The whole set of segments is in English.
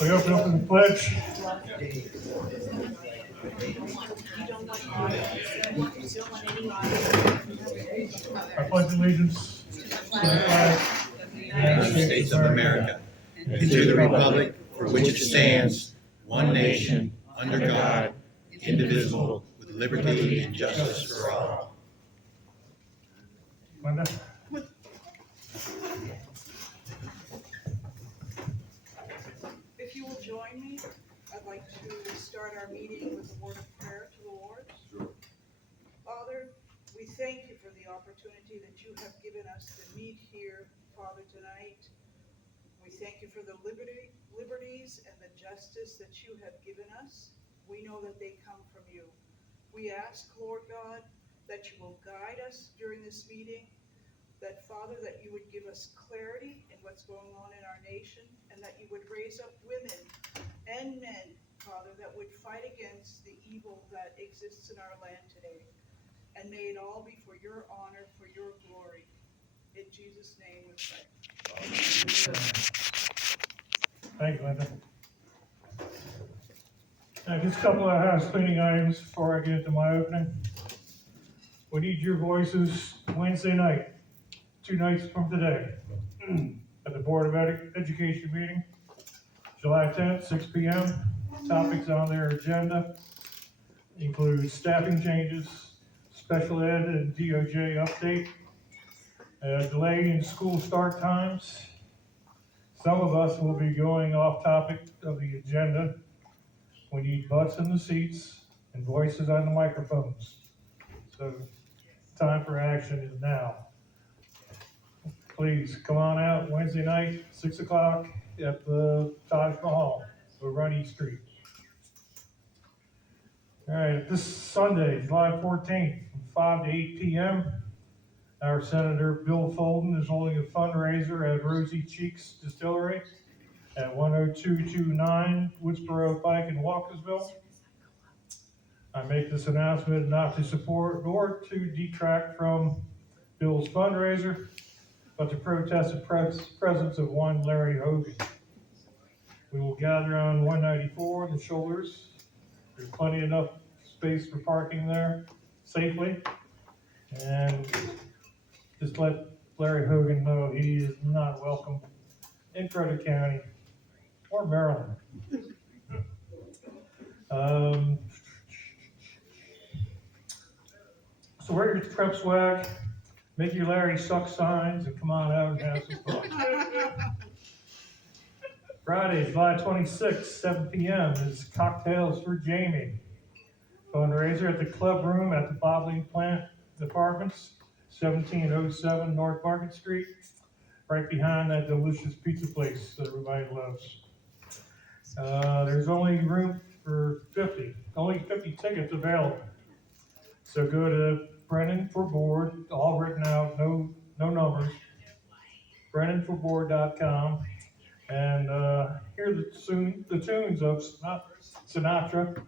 We open up with the pledge. I pledge allegiance to the flag of the United States of America, and to the republic for which it stands, one nation, under God, indivisible, with liberty and justice for all. Linda? If you will join me, I'd like to start our meeting with a word of prayer to the Lord. Sure. Father, we thank you for the opportunity that you have given us to meet here, Father, tonight. We thank you for the liberties and the justice that you have given us. We know that they come from you. We ask, Lord God, that you will guide us during this meeting, that, Father, that you would give us clarity in what's going on in our nation, and that you would raise up women and men, Father, that would fight against the evil that exists in our land today. And may it all be for your honor, for your glory. In Jesus' name we pray. Thank you, Linda. Just a couple of house cleaning items before I get into my opening. We need your voices Wednesday night, 2 nights from today, at the Board of Education meeting, July 10th, 6 p.m. Topics on their agenda include staffing changes, special ed and DOJ update, delay in school start times. Some of us will be going off topic of the agenda. We need butts in the seats and voices on the microphones. So time for action is now. Please come on out Wednesday night, 6 o'clock at the Taj Mahal, over on East Street. All right, this Sunday, July 14th, from 5 to 8 p.m., our Senator Bill Folden is holding a fundraiser at Rosy Cheeks Distillery at 10229 Woodsboro Pike in Walkersville. I make this announcement not to support or to detract from Bill's fundraiser, but to protest the presence of one Larry Hogan. We will gather on 194 in the shoulders. There's plenty enough space for parking there safely. And just let Larry Hogan know he is not welcome in Frederick County or Maryland. So wear your prep swag, make your Larry suck signs, and come on out and have some fun. Friday, July 26th, 7 p.m. is Cocktails for Jamie. Fundraiser at the club room at the Bottling Plant Apartments, 1707 North Market Street, right behind that delicious pizza place that everybody loves. There's only room for 50 tickets available. So go to Brennan for Board, all written out, no numbers, brennanforboard.com, and hear the tunes of Sinatra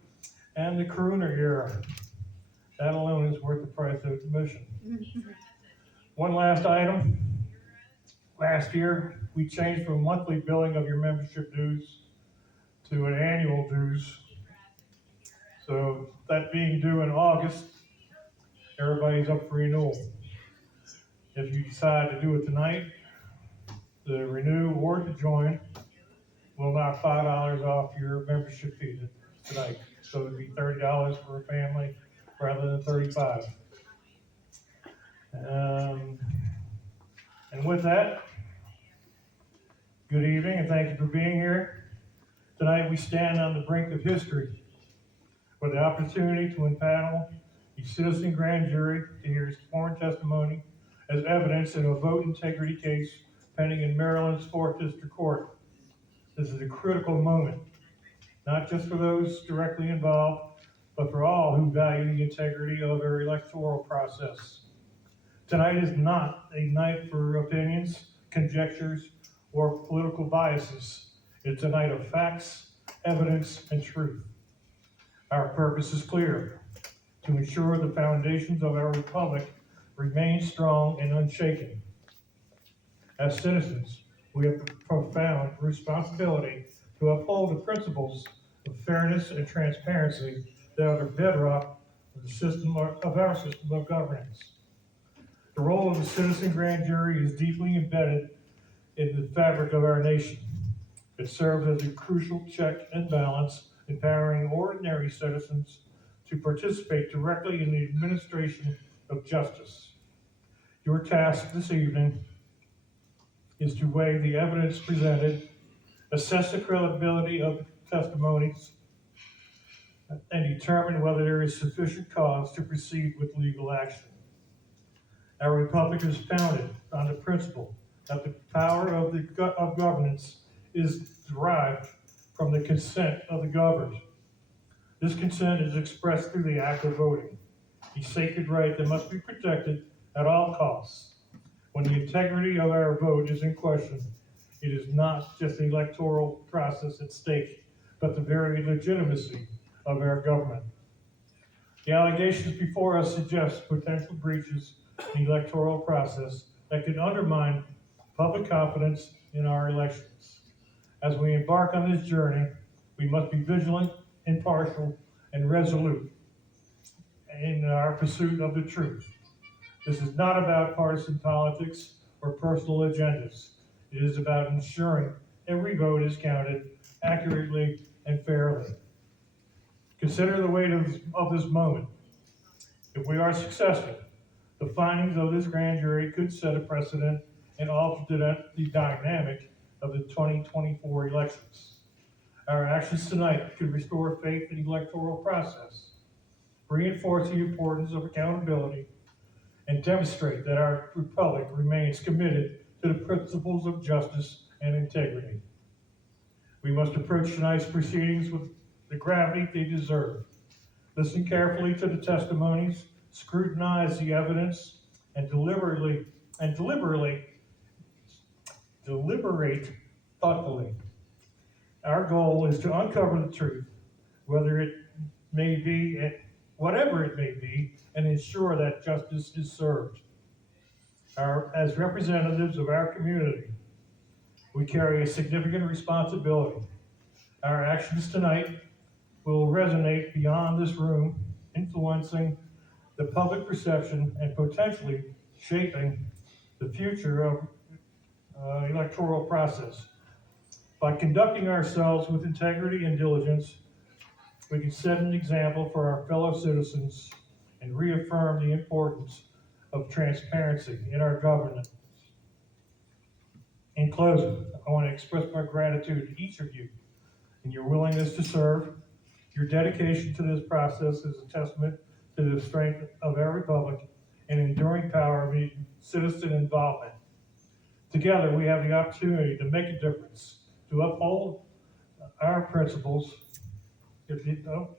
and the crooner era. That alone is worth the price of admission. One last item. Last year, we changed from monthly billing of your membership dues to an annual dues. So that being due in August, everybody's up for renewal. If you decide to do it tonight, the renew or to join will knock $5 off your membership fee tonight. So it'd be $30 for a family rather than $35. And with that, good evening and thank you for being here. Tonight we stand on the brink of history with the opportunity to impanel a citizen grand jury to hear his sworn testimony as evidence in a vote integrity case pending in Maryland's 4th District Court. This is a critical moment, not just for those directly involved, but for all who value the integrity of our electoral process. Tonight is not a night for opinions, conjectures, or political biases. It's a night of facts, evidence, and truth. Our purpose is clear: to ensure the foundations of our republic remain strong and unshaken. As citizens, We have a profound responsibility to uphold the principles of fairness and transparency that are the bedrock of our system of governance. The role of the citizen grand jury is deeply embedded in the fabric of our nation. It serves as a crucial check and balance, empowering ordinary citizens to participate directly in the administration of justice. Your task this evening is to weigh the evidence presented, assess the credibility of testimonies, and determine whether there is sufficient cause to proceed with legal action. Our republic is founded on the principle that the power of governance is derived from the consent of the governed. This consent is expressed through the act of voting, a sacred right that must be protected at all costs. When the integrity of our vote is in question, it is not just the electoral process at stake, but the very legitimacy of our government. The allegations before us suggest potential breaches in the electoral process that could undermine public confidence in our elections. As we embark on this journey, we must be vigilant, impartial, and resolute in our pursuit of the truth. This is not about partisan politics or personal agendas. It is about ensuring every vote is counted accurately and fairly. Consider the weight of this moment. If we are successful, the findings of this grand jury could set a precedent and alter the dynamic of the 2024 elections. Our actions tonight could restore faith in the electoral process, reinforce the importance of accountability, and demonstrate that our republic remains committed to the principles of justice and integrity. We must approach tonight's proceedings with the gravity they deserve. Listen carefully to the testimonies, scrutinize the evidence, and deliberate thoughtfully. Our goal is to uncover the truth, whatever it may be, and ensure that justice is served. As representatives of our community, we carry a significant responsibility. Our actions tonight will resonate beyond this room, influencing the public perception and potentially shaping the future of electoral process. By conducting ourselves with integrity and diligence, we can set an example for our fellow citizens and reaffirm the importance of transparency in our governance. In closing, I want to express my gratitude to each of you and your willingness to serve. Your dedication to this process is a testament to the strength of our republic and enduring power of citizen involvement. Together, we have the opportunity to make a difference, to uphold our principles,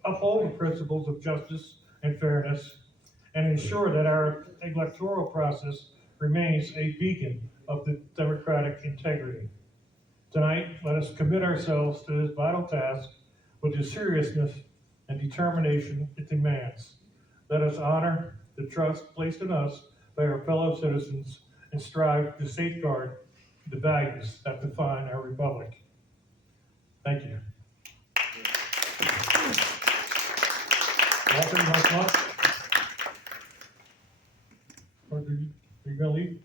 uphold the principles of justice and fairness, and ensure that our electoral process remains a beacon of the democratic integrity. Tonight, let us commit ourselves to this vital task with the seriousness and determination it demands. Let us honor the trust placed in us by our fellow citizens and strive to safeguard the values that define our republic. Thank you. Walter, you want to come up? Or are you going to leave?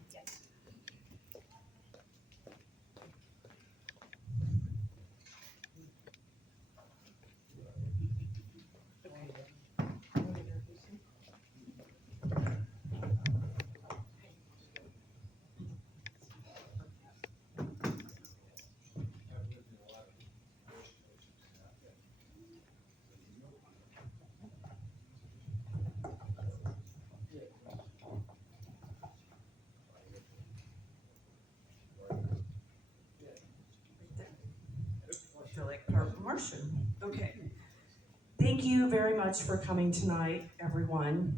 Okay. Thank you very much for coming tonight, everyone.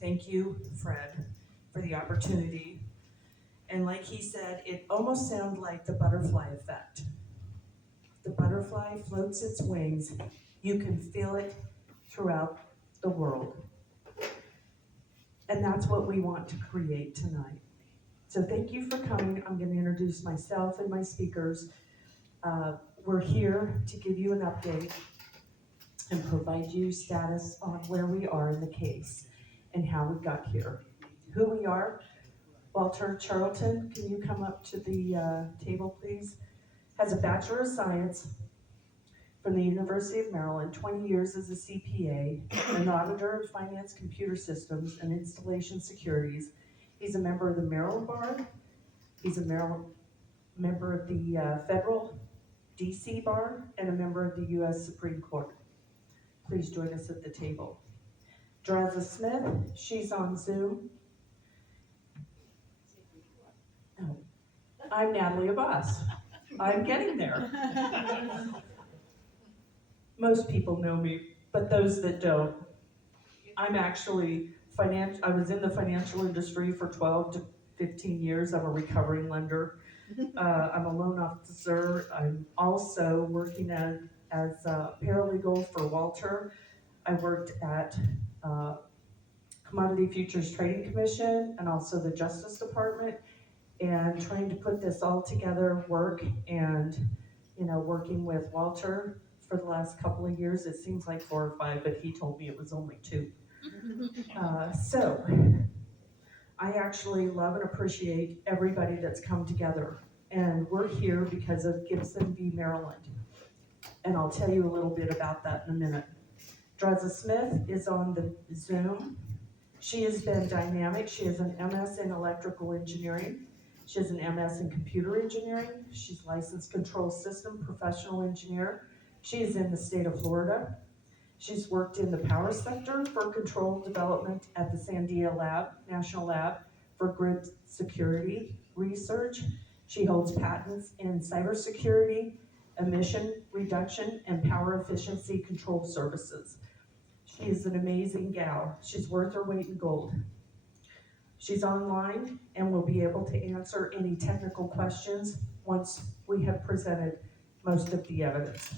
Thank you, Fred, for the opportunity. And like he said, it almost sounded like the butterfly effect. The butterfly floats its wings. You can feel it throughout the world. And that's what we want to create tonight. So thank you for coming. I'm going to introduce myself and my speakers. We're here to give you an update and provide you status on where we are in the case and how we got here. Who we are, Walter Charlton, can you come up to the table, please? Has a Bachelor of Science from the University of Maryland, 20 years as a CPA, an auditor of finance computer systems and installation securities. He's a member of the Maryland Bar. He's a member of the Federal DC Bar and a member of the US Supreme Court. Please join us at the table. Draza Smith, she's on Zoom. Oh, I'm Natalie Abbas. I'm getting there. Most people know me, but those that don't, I'm actually I was in the financial industry for 12 to 15 years. I'm a recovering lender. I'm a loan officer. I'm also working as a paralegal for Walter. I worked at Commodity Futures Trading Commission and also the Justice Department, and trying to put this all together, and working with Walter for the last couple of years. It seems like 4 or 5, but he told me it was only 2. So I actually love and appreciate everybody that's come together, and we're here because of Gibson v. Maryland, and I'll tell you a little bit about that in a minute. Draza Smith is on the Zoom. She has been dynamic. She has an MS in electrical engineering. She has an MS in computer engineering. She's licensed control system professional engineer. She is in the state of Florida. She's worked in the power sector for control development at the Sandia Lab, National Lab for Grid Security Research. She holds patents in cybersecurity, emission reduction, and power efficiency control services. She is an amazing gal. She's worth her weight in gold. She's online and will be able to answer any technical questions once we have presented most of the evidence.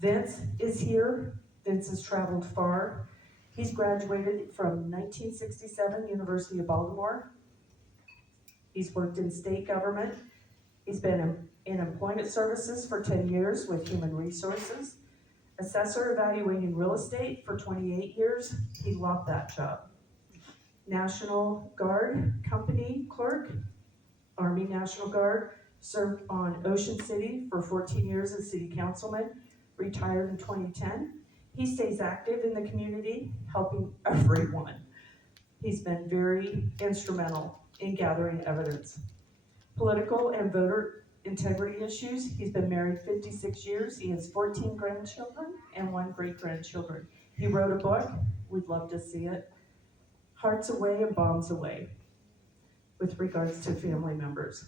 Vince is here. Vince has traveled far. He's graduated from 1967 University of Baltimore. He's worked in state government. He's been in employment services for 10 years with human resources. Assessor evaluating real estate for 28 years. He loved that job. National Guard company clerk, Army National Guard, served on Ocean City for 14 years as city councilman, retired in 2010. He stays active in the community, helping everyone. He's been very instrumental in gathering evidence. Political and voter integrity issues. He's been married 56 years. He has 14 grandchildren and 1 great-grandchildren. He wrote a book. We'd love to see it. Hearts Away and Bombs Away, with regards to family members.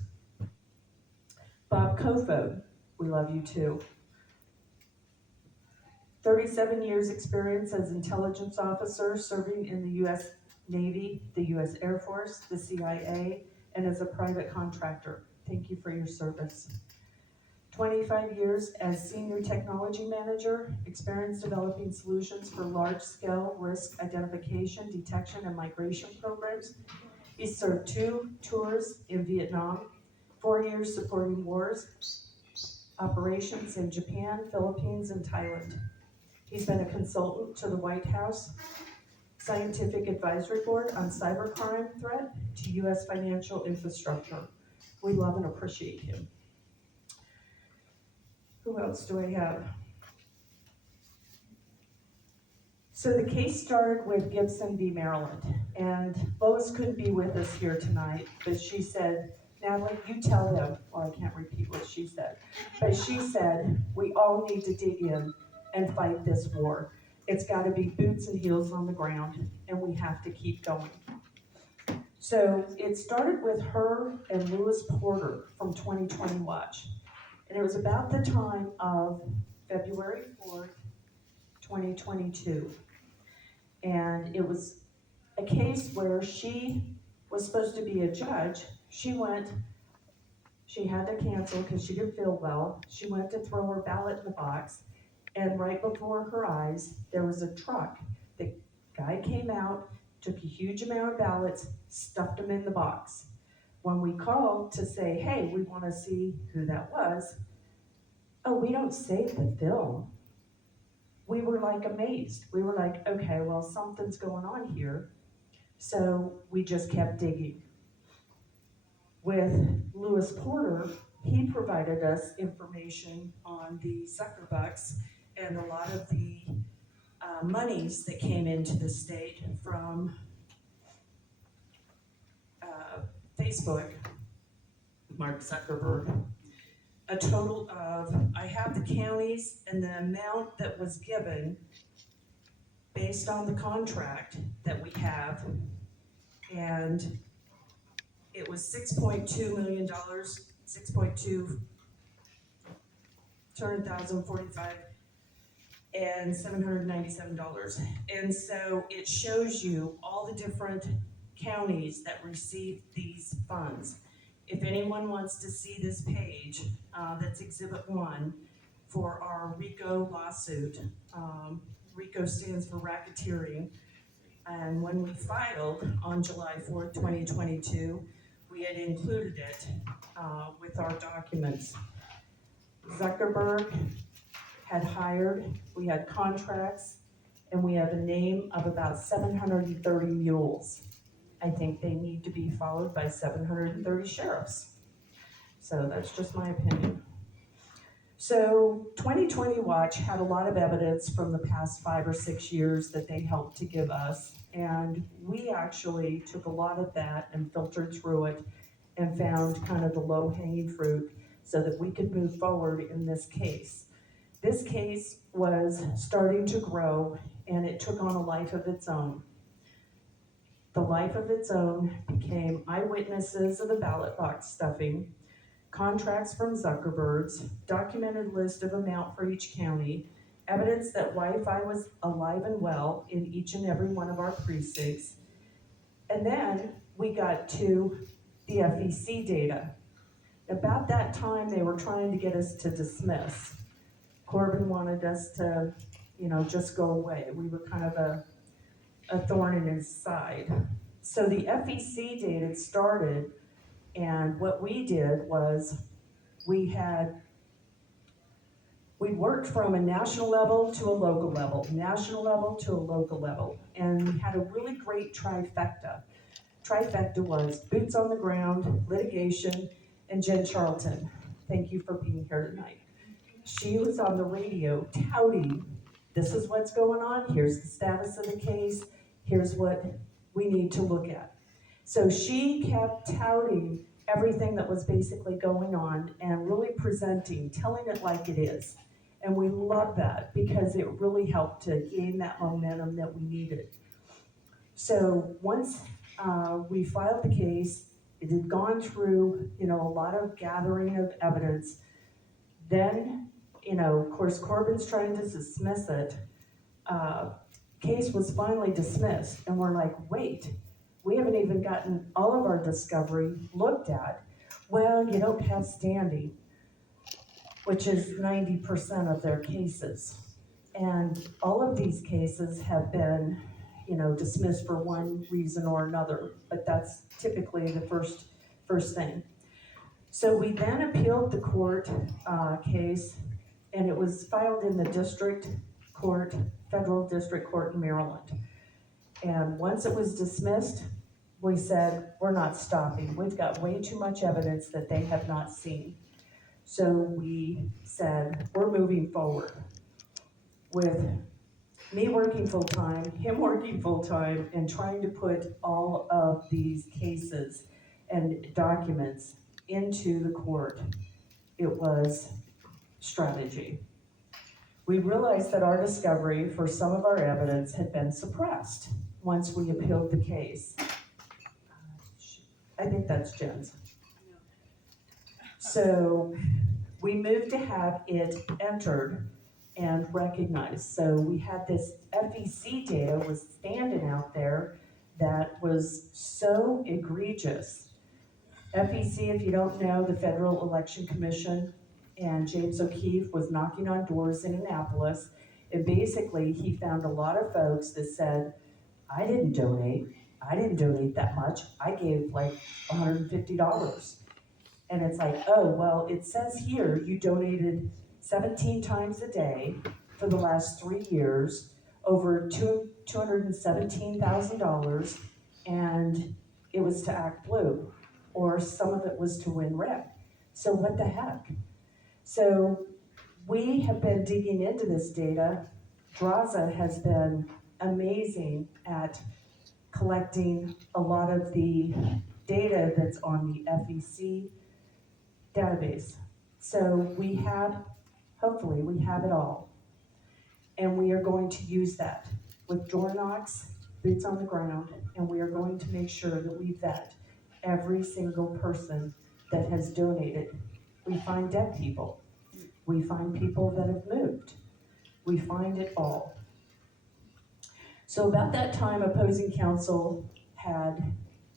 Bob Kofod, we love you too. 37 years experience as intelligence officer, serving in the U.S. Navy, the U.S. Air Force, the CIA, and as a private contractor. Thank you for your service. 25 years as senior technology manager, experience developing solutions for large-scale risk identification, detection, and migration programs. He served 2 tours in Vietnam, 4 years supporting wars, operations in Japan, Philippines, and Thailand. He's been a consultant to the White House Scientific Advisory Board on cybercrime threat to U.S. financial infrastructure. We love and appreciate him. Who else do I have? So the case started with Gibson v. Maryland, and Lois couldn't be with us here tonight, but she said, Natalie, you tell them, well, I can't repeat what she said, but she said, we all need to dig in and fight this war. It's got to be boots and heels on the ground, and we have to keep going. So it started with her and Lewis Porter from 2020 Watch. And it was about the time of February 4th, 2022. And it was a case where she was supposed to be a judge. She had to cancel because she didn't feel well. She went to throw her ballot in the box. And right before her eyes, there was a truck. The guy came out, took a huge amount of ballots, stuffed them in the box. When we called to say, hey, we want to see who that was, oh, we don't save the film. We were like amazed. We were like, okay, well, something's going on here. So we just kept digging. With Lewis Porter, he provided us information on the Zuckerbucks and a lot of the monies that came into the state from Facebook, Mark Zuckerberg. A total of, I have the counties and the amount that was given based on the contract that we have, and it was $6.2 million, 200,045, and $797. And so it shows you all the different counties that received these funds. If anyone wants to see this page, that's Exhibit 1 for our RICO lawsuit. RICO stands for racketeering. And when we filed on July 4th, 2022, we had included it with our documents. Zuckerberg had hired, we had contracts, and we have a name of about 730 mules. I think they need to be followed by 730 sheriffs. So that's just my opinion. So 2020 Watch had a lot of evidence from the past 5 or 6 years that they helped to give us. And we actually took a lot of that and filtered through it and found kind of the low-hanging fruit so that we could move forward in this case. This case was starting to grow and it took on a life of its own. The life of its own became eyewitnesses of the ballot box stuffing, contracts from Zuckerberg's, documented list of amount for each county, evidence that Wi-Fi was alive and well in each and every one of our precincts. And then we got to the FEC data. About that time, they were trying to get us to dismiss. Corbin wanted us to, just go away. We were kind of a thorn in his side. So the FEC data started, and what we did was we worked from a national level to a local level, national level to a local level, and we had a really great trifecta. Trifecta was boots on the ground, litigation, and Jen Charlton. Thank you for being here tonight. She was on the radio touting, this is what's going on, here's the status of the case, here's what we need to look at. So she kept touting everything that was basically going on and really presenting, telling it like it is. And we love that because it really helped to gain that momentum that we needed. So once we filed the case, it had gone through, a lot of gathering of evidence. Then, of course, Corbin's trying to dismiss it. Case was finally dismissed, and we're like, wait, we haven't even gotten all of our discovery looked at. Well, you don't have standing, which is 90% of their cases. And all of these cases have been, dismissed for one reason or another, but that's typically the first thing. So we then appealed the court case, and it was filed in the district court, federal district court in Maryland. And once it was dismissed, we said, we're not stopping. We've got way too much evidence that they have not seen. So we said, we're moving forward with me working full-time, him working full-time, and trying to put all of these cases and documents into the court. It was strategy. We realized that our discovery for some of our evidence had been suppressed once we appealed the case. I think that's Jen's. So we moved to have it entered and recognized. So we had this FEC data was standing out there that was so egregious. FEC, if you don't know, the Federal Election Commission, and James O'Keefe was knocking on doors in Annapolis, and basically he found a lot of folks that said, I didn't donate, I didn't donate that much. I gave like $150. And it's like, oh, well, it says here you donated 17 times a day for the last 3 years, over $217,000, and it was to Act Blue, or some of it was to Win Red. So what the heck? So we have been digging into this data. Draza has been amazing at collecting a lot of the data that's on the FEC database. So we have, hopefully, we have it all. And we are going to use that with door knocks, boots on the ground, and we are going to make sure that we vet every single person that has donated. We find dead people. We find people that have moved. We find it all. So about that time, opposing counsel had,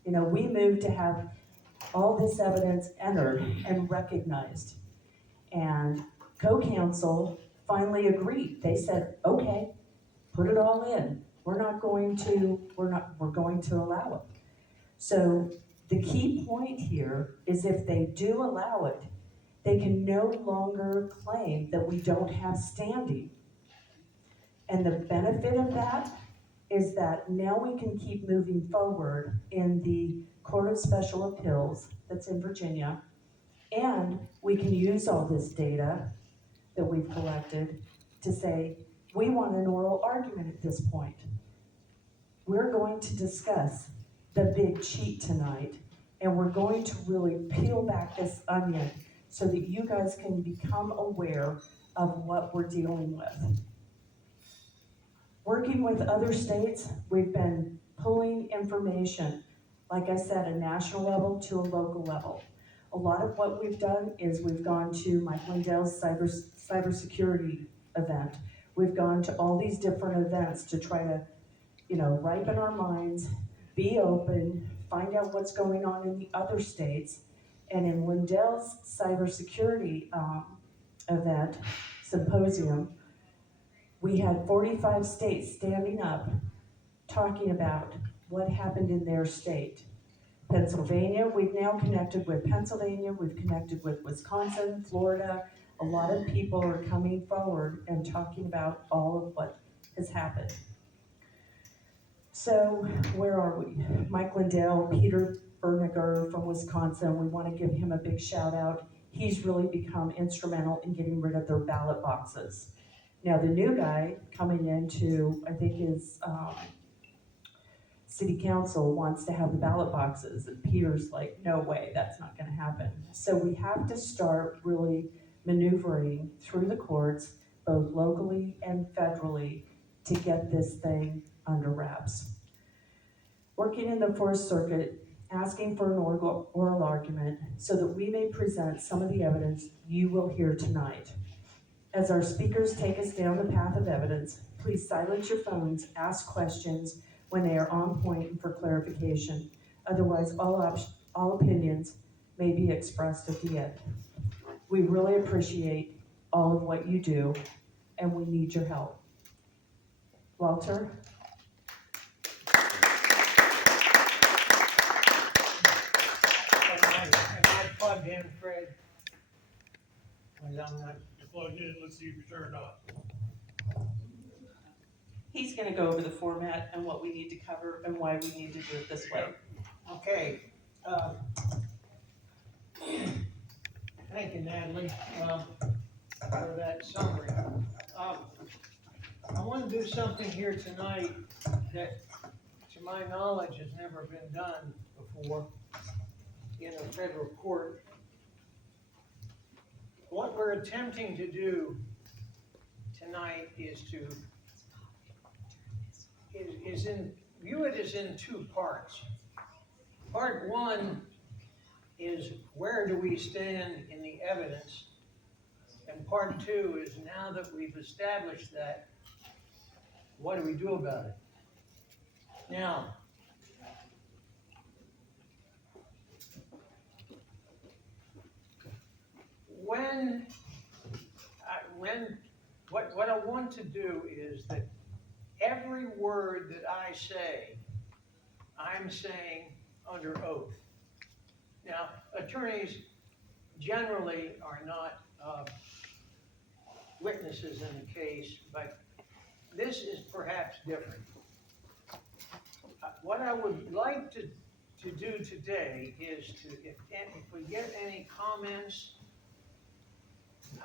we moved to have all this evidence entered and recognized. And co-counsel finally agreed. They said, okay, put it all in. We're going to allow it. So the key point here is if they do allow it, they can no longer claim that we don't have standing. And the benefit of that is that now we can keep moving forward in the Court of Special Appeals that's in Virginia, and we can use all this data that we've collected to say, we want an oral argument at this point. We're going to discuss the big cheat tonight, and we're going to really peel back this onion so that you guys can become aware of what we're dealing with. Working with other states, we've been pulling information, like I said, a national level to a local level. A lot of what we've done is we've gone to Mike Lindell's cybersecurity event. We've gone to all these different events to try to, ripen our minds, be open, find out what's going on in the other states. And in Lindell's cybersecurity event, symposium, we had 45 states standing up talking about what happened in their state. Pennsylvania, we've now connected with Pennsylvania, we've connected with Wisconsin, Florida. A lot of people are coming forward and talking about all of what has happened. So where are we? Mike Lindell, Peter Berniger from Wisconsin, we want to give him a big shout out. He's really become instrumental in getting rid of their ballot boxes. Now the new guy coming into, I think is city council wants to have the ballot boxes, and Peter's like, no way, that's not gonna happen. So we have to start really maneuvering through the courts, both locally and federally, to get this thing under wraps. Working in the Fourth Circuit, asking for an oral argument so that we may present some of the evidence you will hear tonight. As our speakers take us down the path of evidence, please silence your phones, ask questions when they are on point and for clarification. Otherwise, all opinions may be expressed at the end. We really appreciate all of what you do, and we need your help. Walter? Am I plugged in, Fred? Was I'm not. Plug in, let's see if you're turned on. He's gonna go over the format and what we need to cover and why we need to do it this way. Okay. Thank you, Natalie, for that summary. I want to do something here tonight that, to my knowledge, has never been done before in a federal court. What we're attempting to do tonight is to view it as in two parts. Part one is where do we stand in the evidence, and part two is now that we've established that, what do we do about it? Now, what I want to do is that every word that I say, I'm saying under oath. Now, attorneys generally are not witnesses in the case, but this is perhaps different. What I would like to do today is if we get any comments,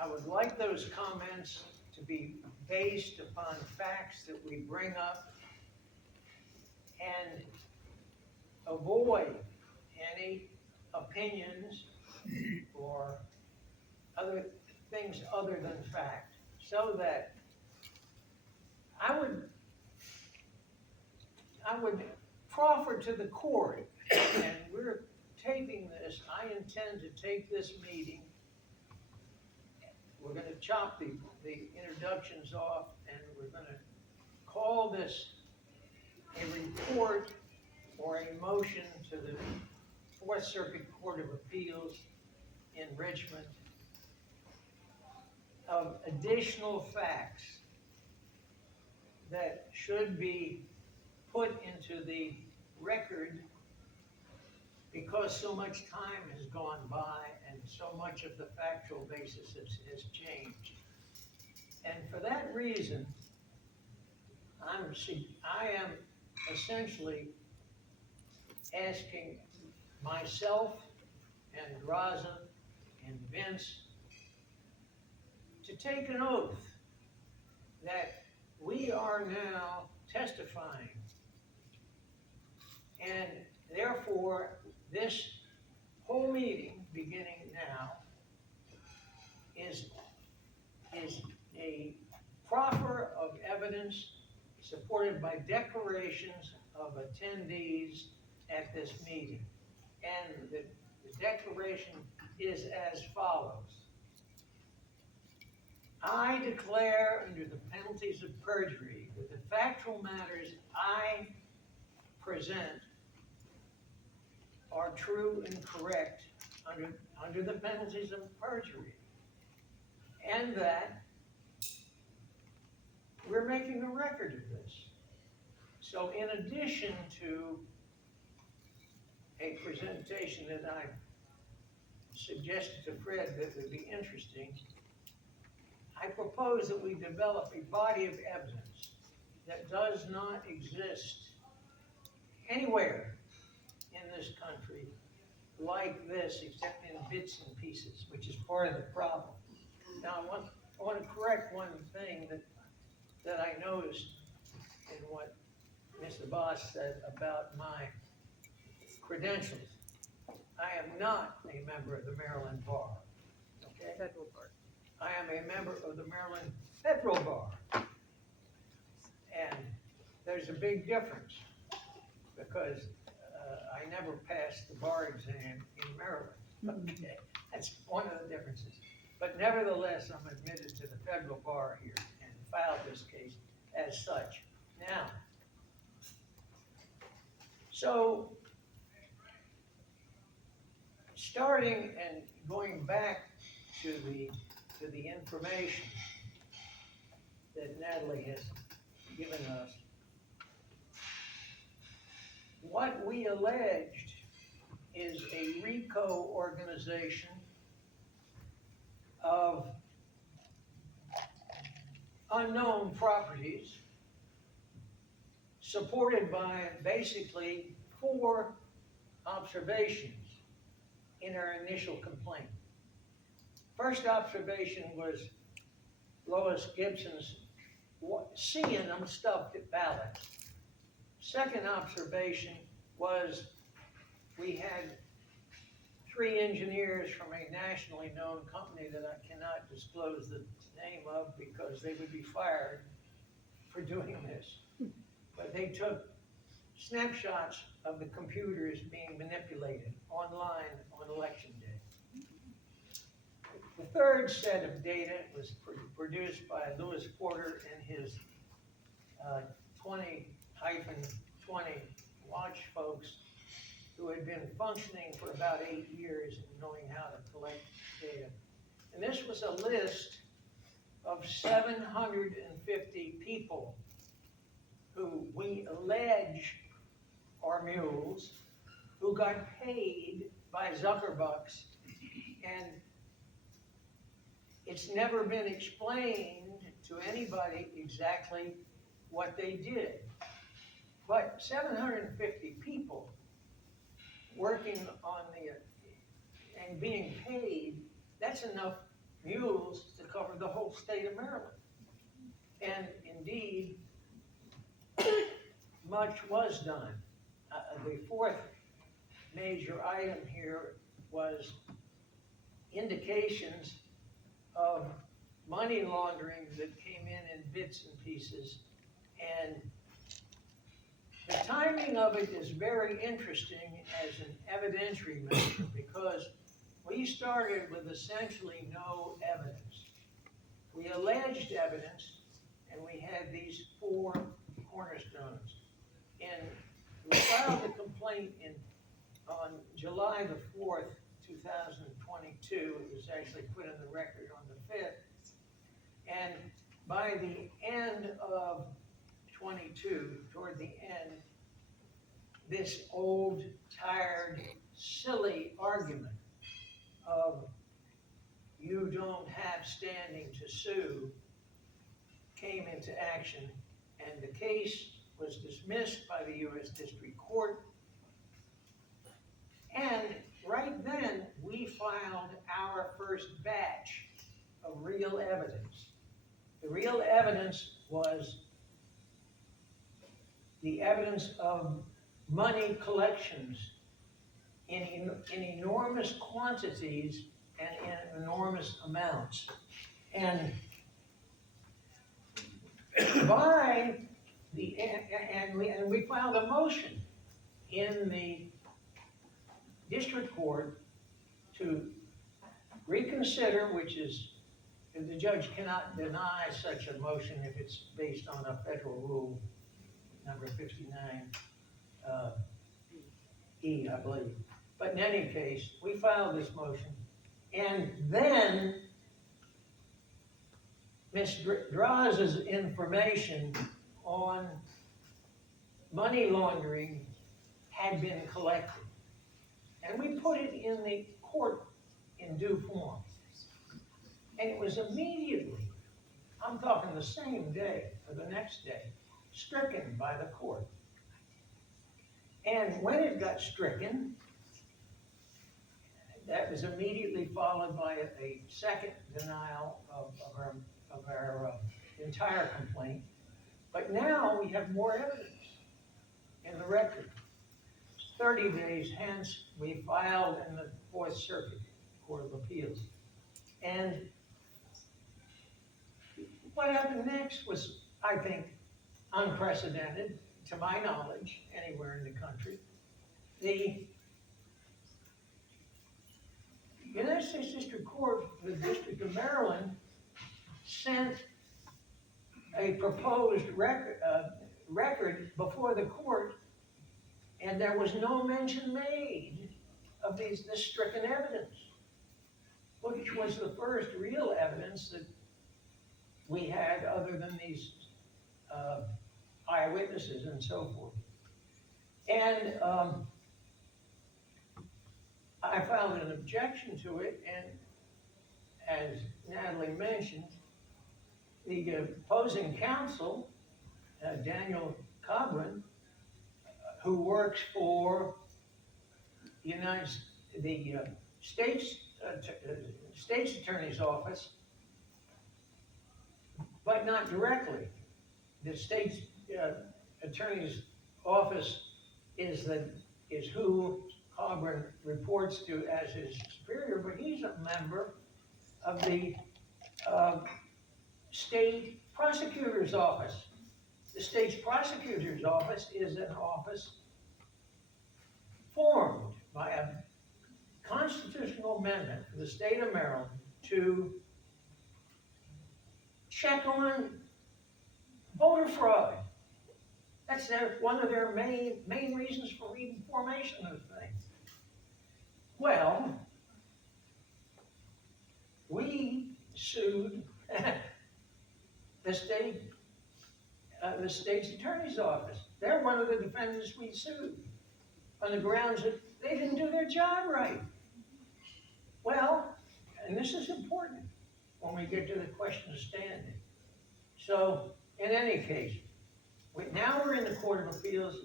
I would like those comments to be based upon facts that we bring up and avoid any opinions or other things other than fact, so that I would proffer to the court, and we're taping this, I intend to take this meeting, we're gonna chop the introductions off, and we're gonna call this a report or a motion to the Fourth Circuit Court of Appeals in Richmond of additional facts that should be put into the record because so much time has gone by and so much of the factual basis has changed. And for that reason, I am essentially asking myself and Graza and Vince to take an oath that we are now testifying, and therefore this whole meeting beginning now is a proffer of evidence supported by declarations of attendees at this meeting. And the declaration is as follows. I declare under the penalties of perjury that the factual matters I present are true and correct under the penalties of perjury, and that we're making a record of this. So in addition to a presentation that I suggested to Fred that would be interesting, I propose that we develop a body of evidence that does not exist anywhere in this country like this, except in bits and pieces, which is part of the problem. Now, I want to correct one thing that I noticed in what Mr. Boss said about my credentials. I am not a member of the Maryland Bar, okay? Federal Bar. I am a member of the Maryland Federal Bar. And there's a big difference because I never passed the bar exam in Maryland. Okay, that's one of the differences. But nevertheless, I'm admitted to the federal bar here and filed this case as such. Now, so starting and going back to the information that Natalie has given us, what we alleged is a RICO organization of unknown properties supported by basically 4 observations in our initial complaint. First observation was Lois Gibson's seeing them stuffed at ballots. Second observation was we had 3 engineers from a nationally known company that I cannot disclose the name of because they would be fired for doing this. But they took snapshots of the computers being manipulated online on election day. The third set of data was produced by Lewis Porter and his 20-20 watch folks who had been functioning for about 8 years and knowing how to collect data. And this was a list of 750 people who we allege or mules who got paid by Zuckerbucks, and it's never been explained to anybody exactly what they did. But 750 people working on and being paid, that's enough mules to cover the whole state of Maryland. And indeed, much was done. The fourth major item here was indications of money laundering that came in bits and pieces. And the timing of it is very interesting as an evidentiary measure because we started with essentially no evidence. We alleged evidence, and we had these 4 cornerstones. And we filed a complaint on July the 4th, 2022. It was actually put in the record on the 5th. And by the end of 22, toward the end, this old, tired, silly argument of you don't have standing to sue came into action, and the case was dismissed by the U.S. District Court. And right then, we filed our first batch of real evidence. The real evidence was the evidence of money collections in enormous quantities and in enormous amounts. And we filed a motion in the district court to reconsider, which is, the judge cannot deny such a motion if it's based on a federal rule, number 59, E, I believe. But in any case, we filed this motion, and then Ms. Draz's information on money laundering had been collected. And we put it in the court in due form. And it was immediately, I'm talking the same day or the next day, stricken by the court. And when it got stricken, that was immediately followed by a second denial of our entire complaint. But now we have more evidence in the record. 30 days hence, we filed in the Fourth Circuit Court of Appeals. And what happened next was, I think, unprecedented, to my knowledge, anywhere in the country. The United States District Court, the District of Maryland, sent a proposed record before the court, and there was no mention made of this stricken evidence, which was the first real evidence that we had other than these eyewitnesses and so forth. And I filed an objection to it, and as Natalie mentioned, the opposing counsel, Daniel Cogburn, who works for the State's Attorney's Office, but not directly. The State's Attorney's Office is who Cogburn reports to as his superior, but he's a member of the State Prosecutor's Office. The State's Prosecutor's Office is an office formed by a constitutional amendment for the state of Maryland to check on voter fraud. That's one of their main reasons for reformation of things. Well, we sued the State's Attorney's Office. They're one of the defendants we sued. on the grounds that they didn't do their job right. Well, and this is important when we get to the question of standing. So, in any case, now we're in the Court of Appeals,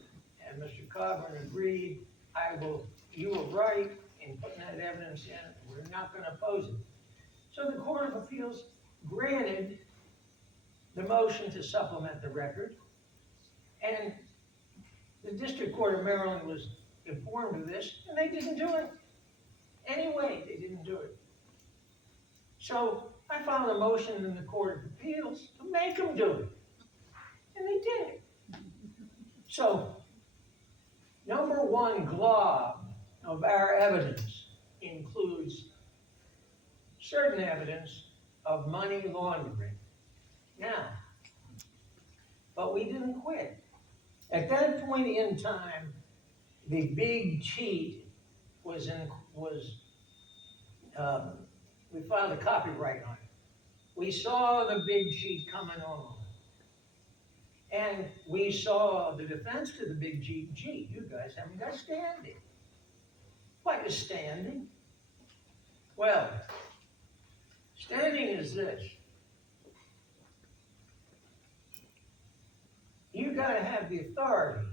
and Mr. Cogburn agreed, you were right in putting that evidence in, we're not gonna oppose it. So the Court of Appeals granted the motion to supplement the record, and the District Court of Maryland was informed of this, and they didn't do it. Anyway, they didn't do it. So I filed a motion in the Court of Appeals to make them do it, and they did it. So, number one glob of our evidence includes certain evidence of money laundering. Now, but we didn't quit. At that point in time, the big cheat we filed a copyright on it. We saw the big cheat coming on. And we saw the defense to the big cheat, gee, you guys haven't got standing. What is standing? Well, standing is this. You gotta have the authority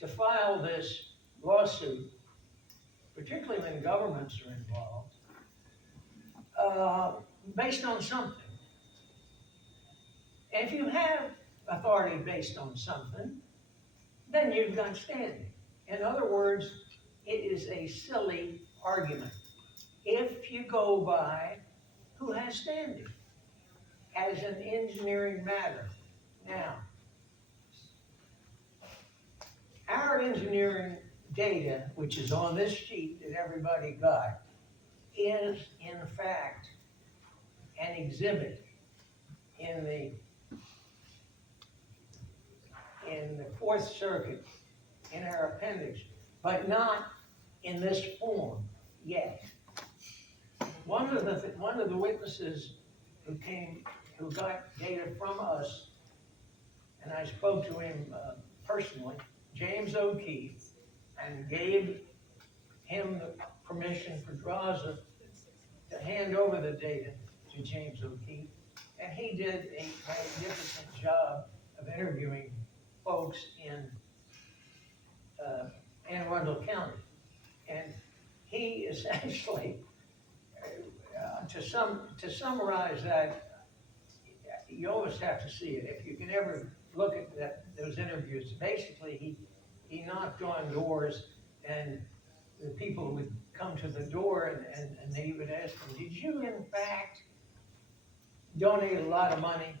to file this lawsuit, particularly when governments are involved, based on something. And if you have authority based on something, then you've got standing. In other words, it is a silly argument if you go by who has standing as an engineering matter. Now, our engineering data, which is on this sheet that everybody got, is in fact an exhibit in the Fourth Circuit in our appendix, but not in this form yet. One of the witnesses who got data from us, and I spoke to him personally, James O'Keefe, and gave him the permission for Draza to hand over the data to James O'Keefe, and he did a magnificent job of interviewing folks in Anne Arundel County. And he essentially, to summarize that, you always have to see it. If you can ever look at those interviews, basically he knocked on doors, and the people would come to the door and they would ask him, did you in fact donate a lot of money?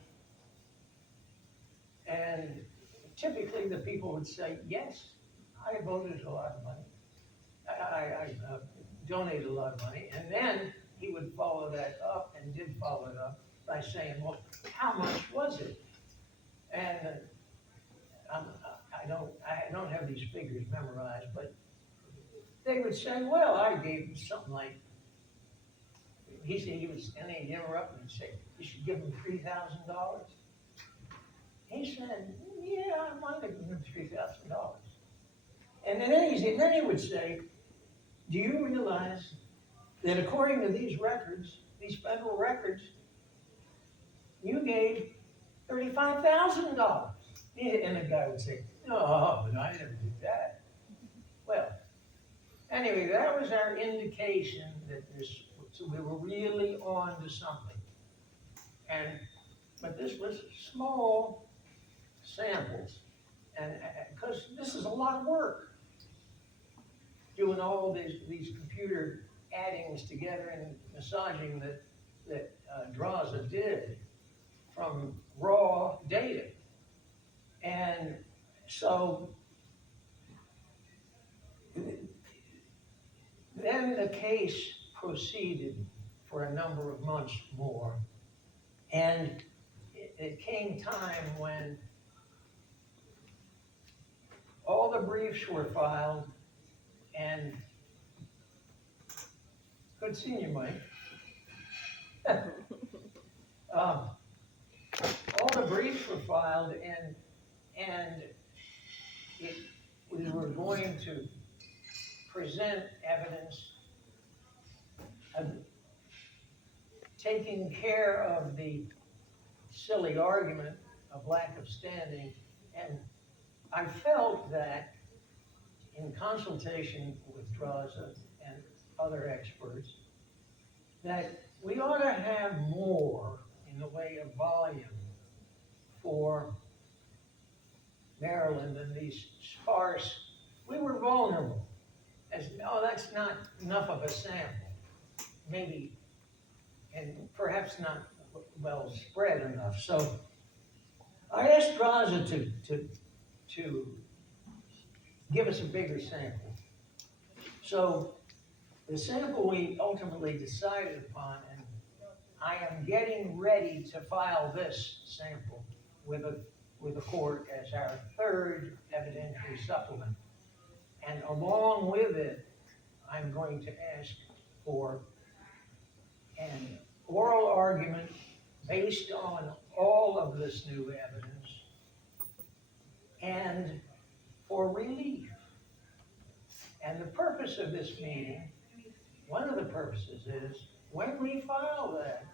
And typically the people would say, yes, I voted a lot of money. I donated a lot of money. And then he would follow that up, and did follow it up, by saying, well, how much was it? And I don't have these figures memorized, but they would say, well, I gave him something like, and he'd interrupt me and say, you should give him $3,000. He said, yeah, I wanted to give him $3,000. And then he would say, do you realize that according to these records, these federal records, you gave $35,000? And the guy would say, no, but I never did that. Well, anyway, that was our indication that so we were really on to something. But this was small samples, and because this is a lot of work, doing all these computer addings together and massaging that Draza did from raw data. And so then the case proceeded for a number of months more, and it came time when all the briefs were filed, and good seeing you, Mike. All the briefs were filed, and we were going to present evidence of taking care of the silly argument of lack of standing. And I felt that in consultation with Draza and other experts, that we ought to have more in the way of volume for Maryland than these sparse. We were vulnerable. As, oh, that's not enough of a sample, maybe, and perhaps not well spread enough. So I asked Draza to give us a bigger sample. So the sample we ultimately decided upon, and I am getting ready to file this sample with the court as our third evidentiary supplement. And along with it, I'm going to ask for an oral argument based on all of this new evidence and for relief. And the purpose of this meeting, one of the purposes is, when we file that,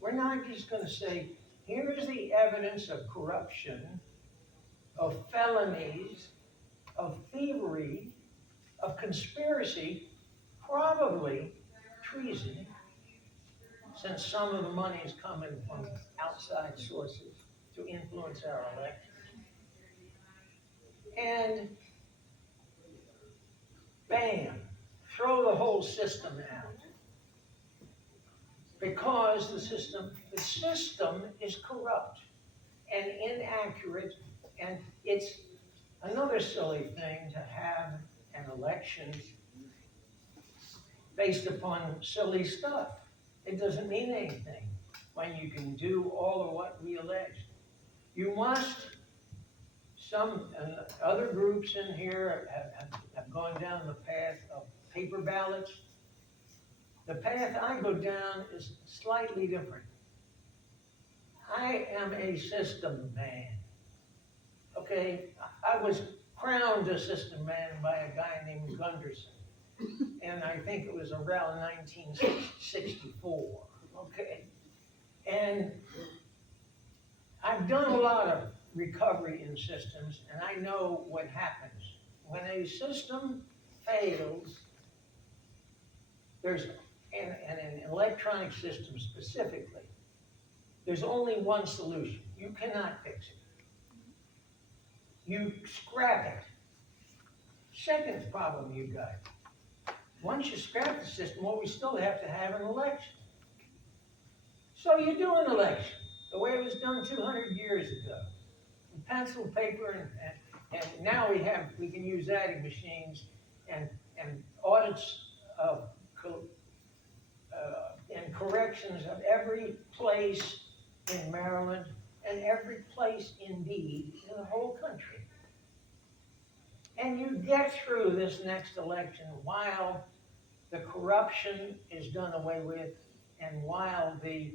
we're not just going to say, here is the evidence of corruption, of felonies, of thievery, of conspiracy, probably treason, since some of the money is coming from outside sources to influence our election. And bam, throw the whole system out. Because the system is corrupt and inaccurate, and it's another silly thing to have an election based upon silly stuff. It doesn't mean anything when you can do all of what we alleged. You must, some other groups in here have gone down the path of paper ballots. The path I go down is slightly different. I am a system man. Okay, I was crowned a system man by a guy named Gunderson. And I think it was around 1964, okay? And I've done a lot of recovery in systems, and I know what happens. When a system fails, there's, and an electronic system specifically, there's only one solution. You cannot fix it. You scrap it. Second problem you got, once you scrap the system, well, we still have to have an election. So you do an election, the way it was done 200 years ago. And pencil, paper, and now we can use adding machines and audits of and corrections of every place in Maryland and every place indeed in the whole country. And you get through this next election while the corruption is done away with, and while the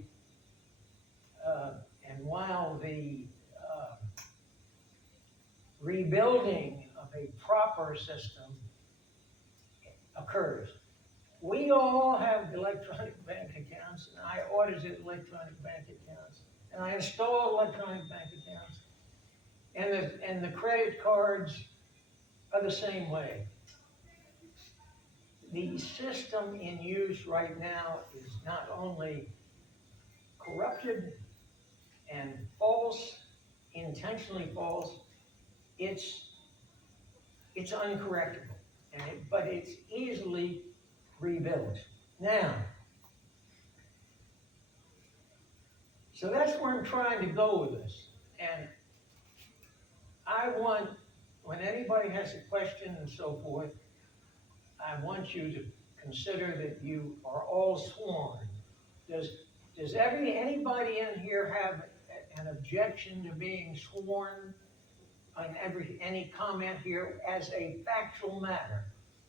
rebuilding of a proper system occurs. We all have electronic bank accounts, and I audited electronic bank accounts, and I installed electronic bank accounts, and the credit cards are the same way. The system in use right now is not only corrupted and false, intentionally false, it's uncorrectable, but it's easily rebuilt. Now, so that's where I'm trying to go with this. And I want, when anybody has a question and so forth, I want you to consider that you are all sworn. Does anybody in here have an objection to being sworn on any comment here as a factual matter?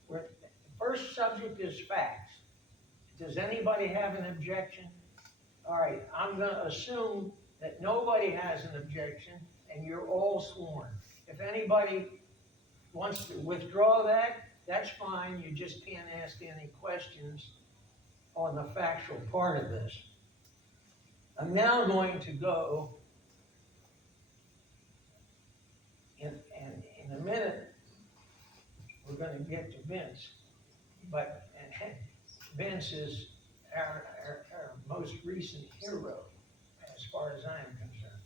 Where the first subject is facts. Does anybody have an objection? All right, I'm going to assume that nobody has an objection and you're all sworn. If anybody wants to withdraw that, that's fine, you just can't ask any questions on the factual part of this. I'm now going to go, and in a minute, we're gonna get to Vince, but Vince is our most recent hero, as far as I'm concerned.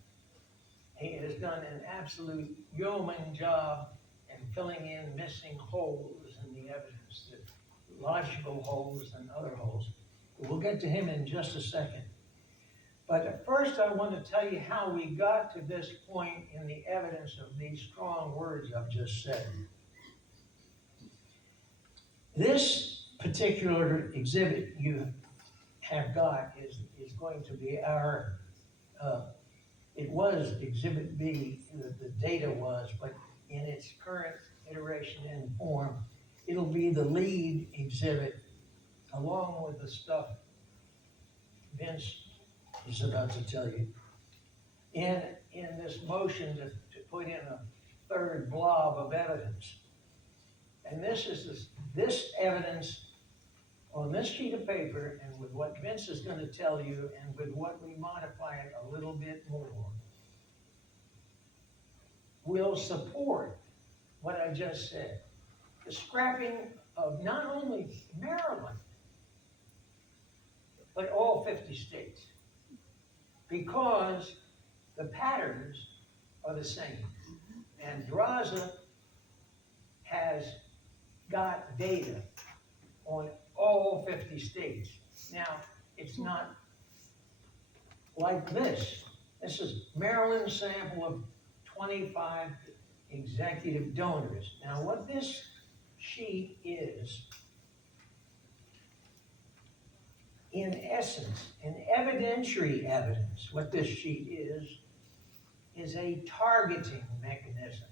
He has done an absolute yeoman job in filling in missing holes in the evidence, the logical holes and other holes. We'll get to him in just a second. But first, I want to tell you how we got to this point in the evidence of these strong words I've just said. This particular exhibit you have got is going to be our, it was Exhibit B, the data was, but in its current iteration and form, it'll be the lead exhibit along with the stuff Vince is about to tell you. In this motion to put in a third blob of evidence. And this is this evidence on this sheet of paper, and with what Vince is going to tell you, and with what we modify it a little bit more, will support what I just said. The scrapping of not only Maryland, but all 50 states. Because the patterns are the same. And Draza has got data on all 50 states. Now, it's not like this. This is Maryland's sample of 25 executive donors. Now, what this sheet is, in essence, an evidentiary evidence, what this sheet is a targeting mechanism.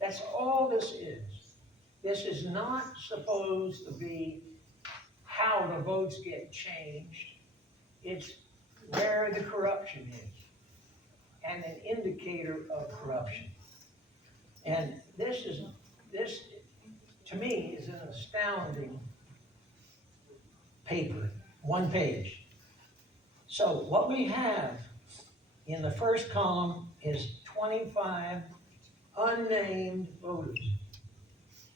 That's all this is. This is not supposed to be how the votes get changed. It's where the corruption is, and an indicator of corruption. And this, to me, is an astounding paper, one page. So what we have in the first column is 25 unnamed voters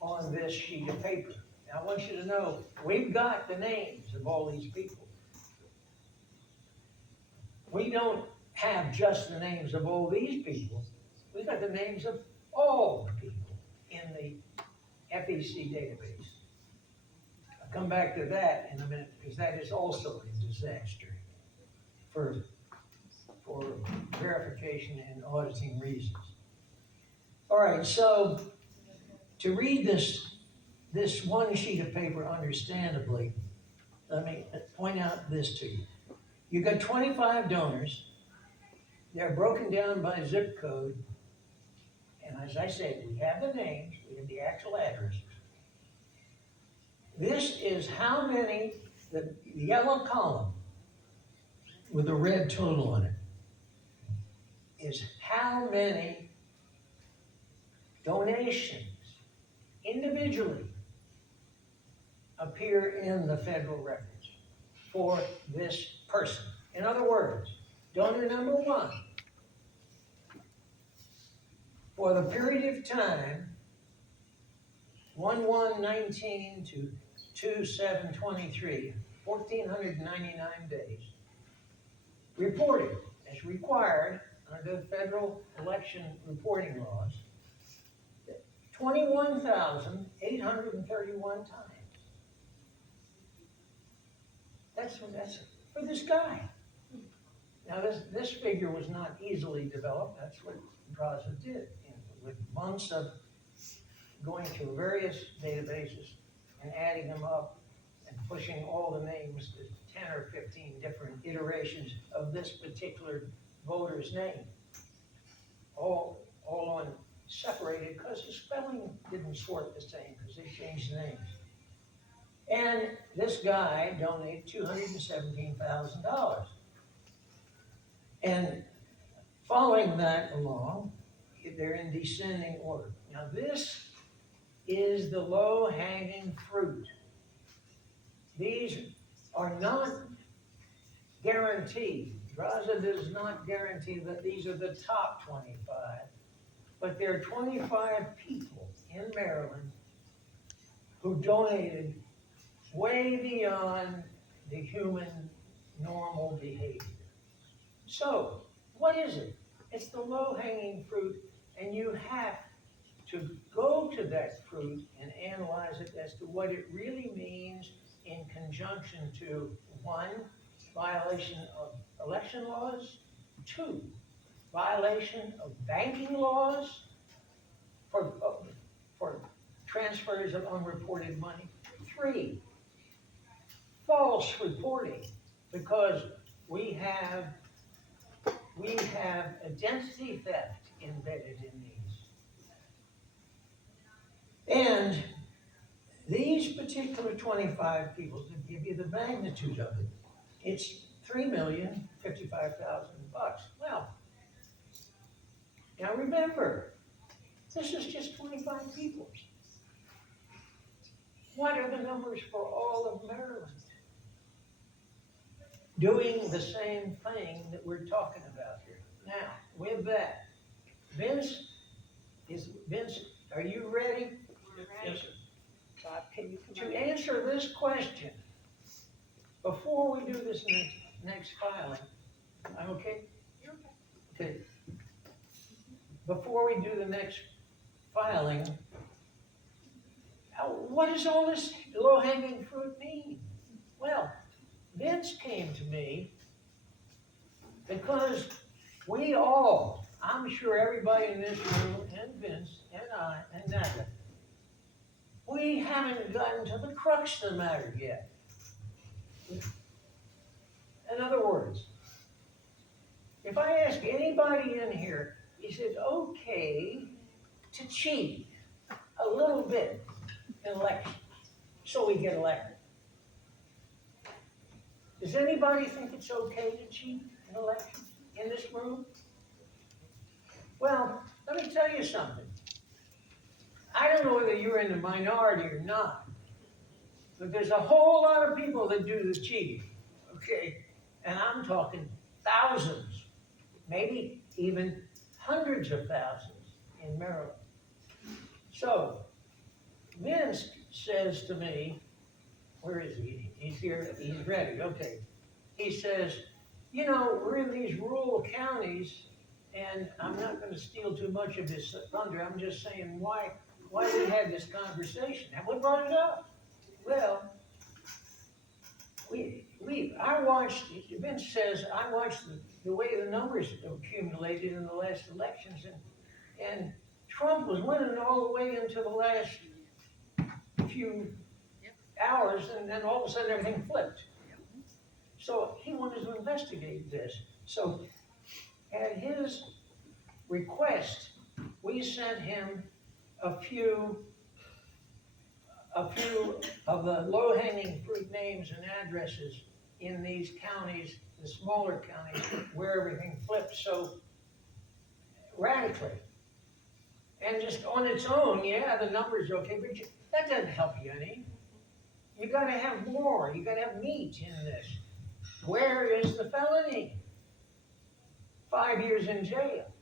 on this sheet of paper. Now I want you to know, we've got the names of all these people. We don't have just the names of all these people. We've got the names of all the people in the FEC database. I'll come back to that in a minute, because that is also a disaster for verification and auditing reasons. All right, so to read this one sheet of paper understandably, let me point out this to you. You've got 25 donors. They're broken down by zip code. And as I said, we have the names, we have the actual addresses. This is how many, the yellow column with a red total on it, is how many donations individually appear in the federal records for this person. In other words, donor number one, for the period of time 1/1/19 to 2/7/23, 1,499 days, reported as required under the federal election reporting laws 21,831 times. That's for this guy. Now this figure was not easily developed. That's what Draza did, with months of going through various databases and adding them up and pushing all the names to 10 or 15 different iterations of this particular voter's name. All on separated, because the spelling didn't sort the same, because they changed the names. And this guy donated $217,000. And following that along, they're in descending order. Now this is the low-hanging fruit. These are not guaranteed. Raza does not guarantee that these are the top 25, but there are 25 people in Maryland who donated way beyond the human normal behavior. So, what is it? It's the low-hanging fruit, and you have to go to that fruit and analyze it as to what it really means in conjunction to, 1, violation of election laws, 2, violation of banking laws for transfers of unreported money, 3, false reporting, because we have identity theft embedded in these. And these particular 25 people, to give you the magnitude of it, it's $3,055,000. Well, now remember, this is just 25 people. What are the numbers for all of Maryland doing the same thing that we're talking about here? Now, with that, Vince, are you ready? Yes, sir. Bob, can you to answer this question before we do this next filing? I'm okay? You're okay. Okay. Before we do the next filing, what does all this low-hanging fruit mean? Well, Vince came to me because we all, I'm sure everybody in this room, and Vince, and I, and Natalie, we haven't gotten to the crux of the matter yet. In other words, if I ask anybody in here, is it okay to cheat a little bit in elections so we get elected? Does anybody think it's okay to cheat in elections in this room? Well, let me tell you something. I don't know whether you're in the minority or not, but there's a whole lot of people that do the cheating, okay? And I'm talking thousands, maybe even hundreds of thousands in Maryland. So, Vince says to me, where is he? He's here, he's ready, okay. He says, you know, we're in these rural counties, and I'm not gonna steal too much of his thunder, I'm just saying why we had this conversation. And what brought it up? Well, Vince says, I watched the way the numbers accumulated in the last elections, and Trump was winning all the way into the last few hours, and then all of a sudden everything flipped. So he wanted to investigate this. So at his request, we sent him a few of the low-hanging fruit names and addresses in these counties, the smaller counties, where everything flipped so radically. And just on its own, yeah, the numbers are okay, but that doesn't help you any. You gotta have more, you gotta have meat in this. Where is the felony? 5 years in jail.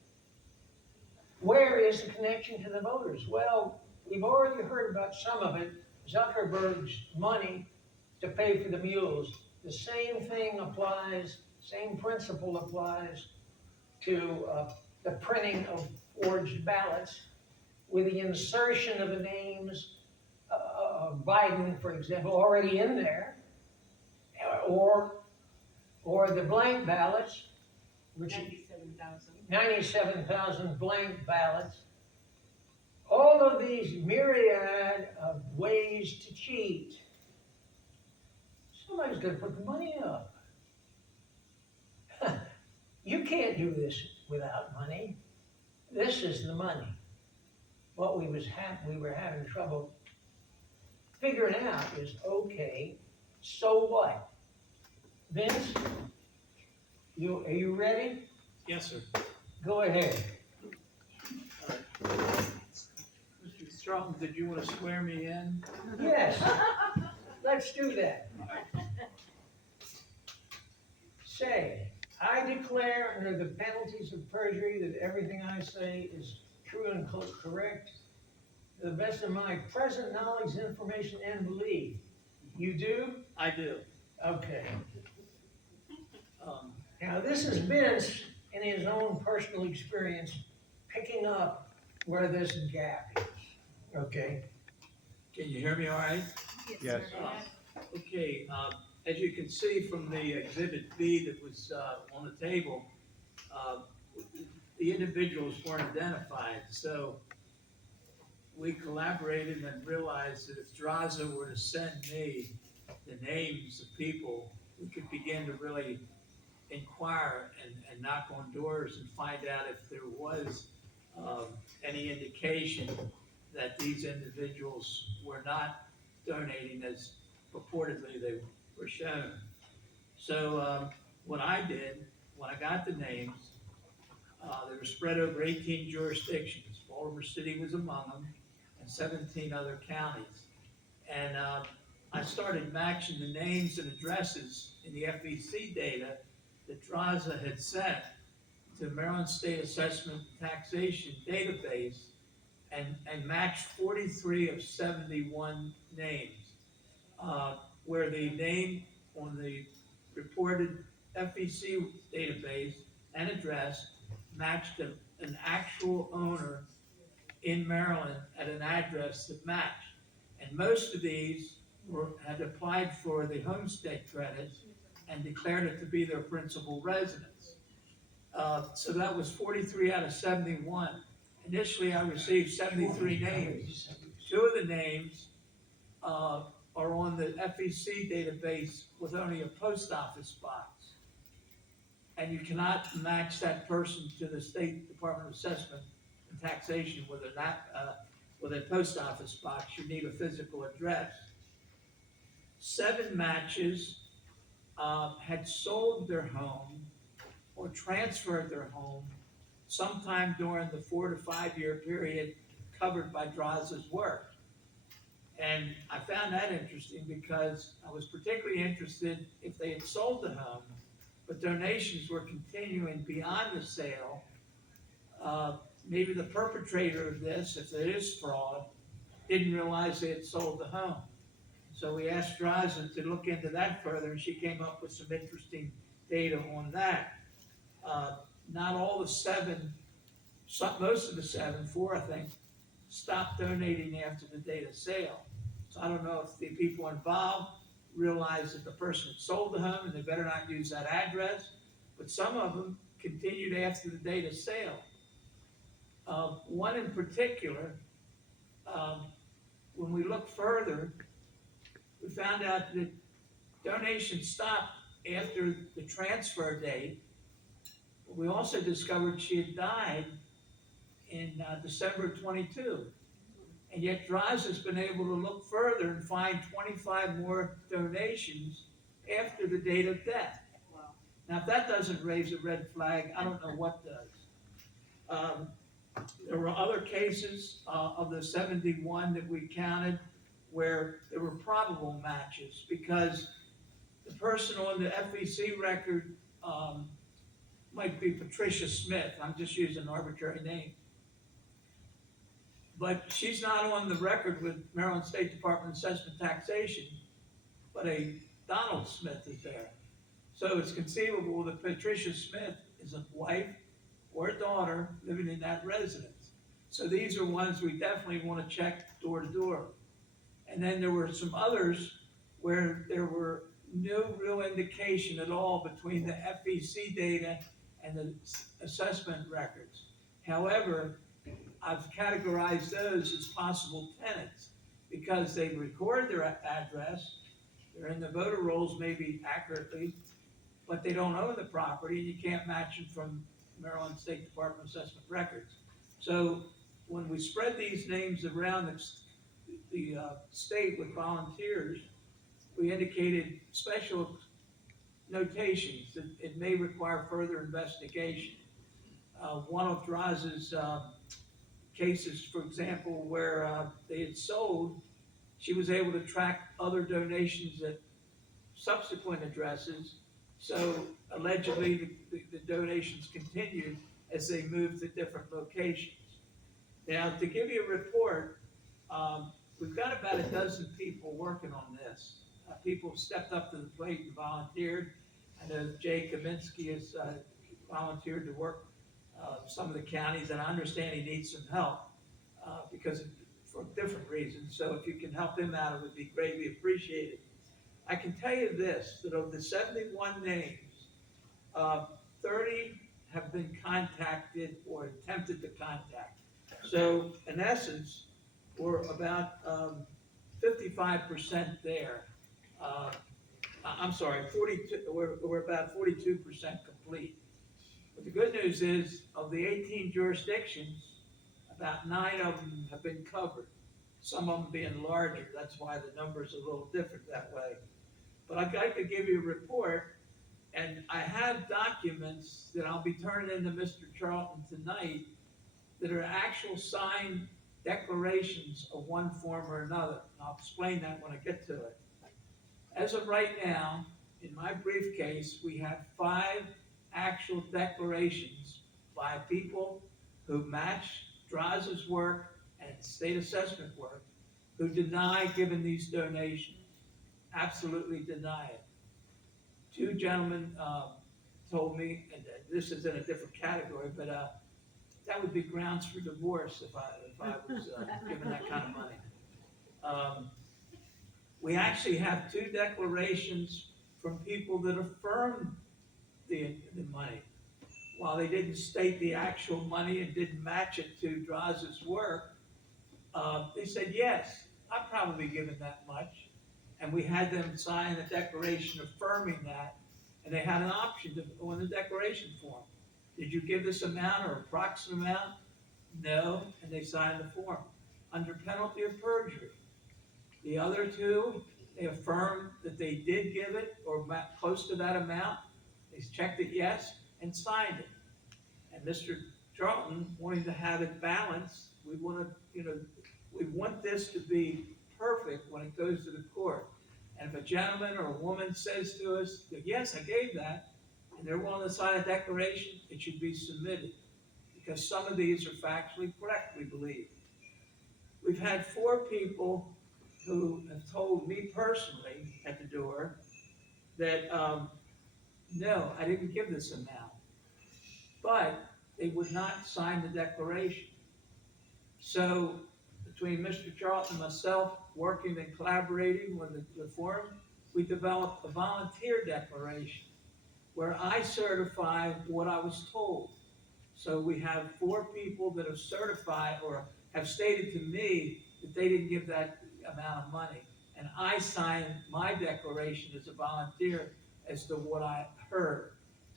Where is the connection to the voters? Well, we've already heard about some of it. Zuckerberg's money to pay for the mules. The same thing applies, same principle applies to the printing of forged ballots with the insertion of the names of Biden, for example, already in there, or the blank ballots, which 97,000 blank ballots. All of these myriad of ways to cheat. Somebody's got to put the money up. You can't do this without money. This is the money. What we were having trouble figuring out is, okay, so what? Vince, are you ready? Yes, sir. Go ahead. Mr. Charlton, did you want to swear me in? Yes, let's do that. Say, I declare under the penalties of perjury that everything I say is true and correct, to the best of my present knowledge, information, and belief. You do? I do. Okay. Um, Now, this is Vince, in his own personal experience, picking up where this gap is, okay? Can you hear me all right? Yes. Okay, as you can see from the exhibit B that was on the table, the individuals weren't identified, so we collaborated and realized that if Draza were to send me the names of people, we could begin to really inquire and knock on doors and find out if there was any indication that these individuals were not donating as purportedly they were shown. So what I did, when I got the names, they were spread over 18 jurisdictions. Baltimore City was among them, and 17 other counties. And I started matching the names and addresses in the FEC data that Draza had sent to Maryland State Assessment and Taxation database and matched 43 of 71 names, where the name on the reported FEC database and address matched an actual owner in Maryland at an address that matched. And most of these had applied for the homestead credits and declared it to be their principal residence. So that was 43 out of 71. Initially, I received 73 names. 2 of the names are on the FEC database with only a post office box. And you cannot match that person to the State Department of Assessment and Taxation with a post office box. You need a physical address. 7 matches had sold their home or transferred their home sometime during the 4 to 5 year period covered by Draza's work. And I found that interesting because I was particularly interested if they had sold the home, but donations were continuing beyond the sale. Maybe the perpetrator of this, if it is fraud, didn't realize they had sold the home. So we asked Draza to look into that further, and she came up with some interesting data on that. Not all the 7, most of the 7, 4 I think, stopped donating after the date of sale. So I don't know if the people involved realized that the person had sold the home and they better not use that address, but some of them continued after the date of sale. One in particular, when we looked further, we found out that donations stopped after the transfer date. We also discovered she had died in December 22. And yet Draza has been able to look further and find 25 more donations after the date of death. Wow. Now, if that doesn't raise a red flag, I don't know what does. There were other cases of the 71 that we counted where there were probable matches because the person on the FEC record might be Patricia Smith. I'm just using an arbitrary name. But she's not on the record with Maryland State Department of Assessment and Taxation, but a Donald Smith is there. So it's conceivable that Patricia Smith is a wife or a daughter living in that residence. So these are ones we definitely want to check door to door. And then there were some others where there were no real indication at all between the FEC data and the assessment records. However, I've categorized those as possible tenants because they record their address, they're in the voter rolls maybe accurately, but they don't own the property and you can't match them from Maryland State Department of Assessment records. So when we spread these names around the state with volunteers, we indicated special notations that it may require further investigation. One of Draza's cases, for example, where they had sold, she was able to track other donations at subsequent addresses. So allegedly, the donations continued as they moved to different locations. Now, to give you a report, we've got about a dozen people working on this. People have stepped up to the plate and volunteered. I know Jay Kaminsky has volunteered to work some of the counties, and I understand he needs some help for different reasons. So if you can help him out, it would be greatly appreciated. I can tell you this, that of the 71 names, 30 have been contacted or attempted to contact. So in essence, we're about 55% there. I'm sorry, 42. We're about 42% complete. But the good news is, of the 18 jurisdictions, about 9 of them have been covered. Some of them being larger, that's why the number's a little different that way. But I'd like to give you a report, and I have documents that I'll be turning into Mr. Charlton tonight that are actual signed declarations of one form or another. I'll explain that when I get to it. As of right now, in my briefcase, we have 5 actual declarations by people who match Draza's work and state assessment work, who deny giving these donations, absolutely deny it. 2 gentlemen told me, and this is in a different category, but that would be grounds for divorce if I was given that kind of money. We actually have 2 declarations from people that affirmed the money. While they didn't state the actual money and didn't match it to Draza's work, they said, yes, I've probably given that much. And we had them sign a declaration affirming that, and they had an option on the declaration form. Did you give this amount or approximate amount? No, and they signed the form under penalty of perjury. The other 2, they affirmed that they did give it or close to that amount. They checked it yes and signed it. And Mr. Charlton wanting to have it balanced, we want this to be perfect when it goes to the court. And if a gentleman or a woman says to us that, yes, I gave that, and they're willing to sign a declaration, it should be submitted, because some of these are factually correct, we believe. We've had 4 people who have told me personally at the door that, no, I didn't give this amount, but they would not sign the declaration. So between Mr. Charlton and myself, working and collaborating with the forum, we developed a volunteer declaration where I certify what I was told. So we have 4 people that have certified or have stated to me that they didn't give that amount of money. And I signed my declaration as a volunteer as to what I heard.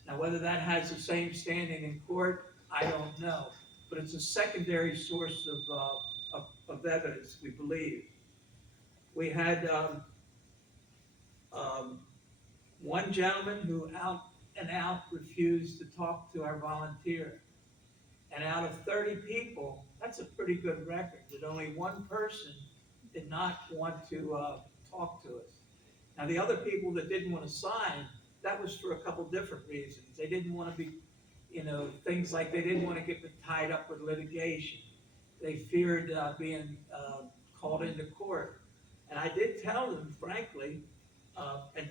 Now, whether that has the same standing in court, I don't know. But it's a secondary source of evidence, we believe. We had one gentleman who out and out refused to talk to our volunteer. And out of 30 people, that's a pretty good record, that only 1 person did not want to talk to us. Now, the other people that didn't want to sign, that was for a couple different reasons. They didn't want to be, things like they didn't want to get tied up with litigation. They feared being called into court. And I did tell them, frankly,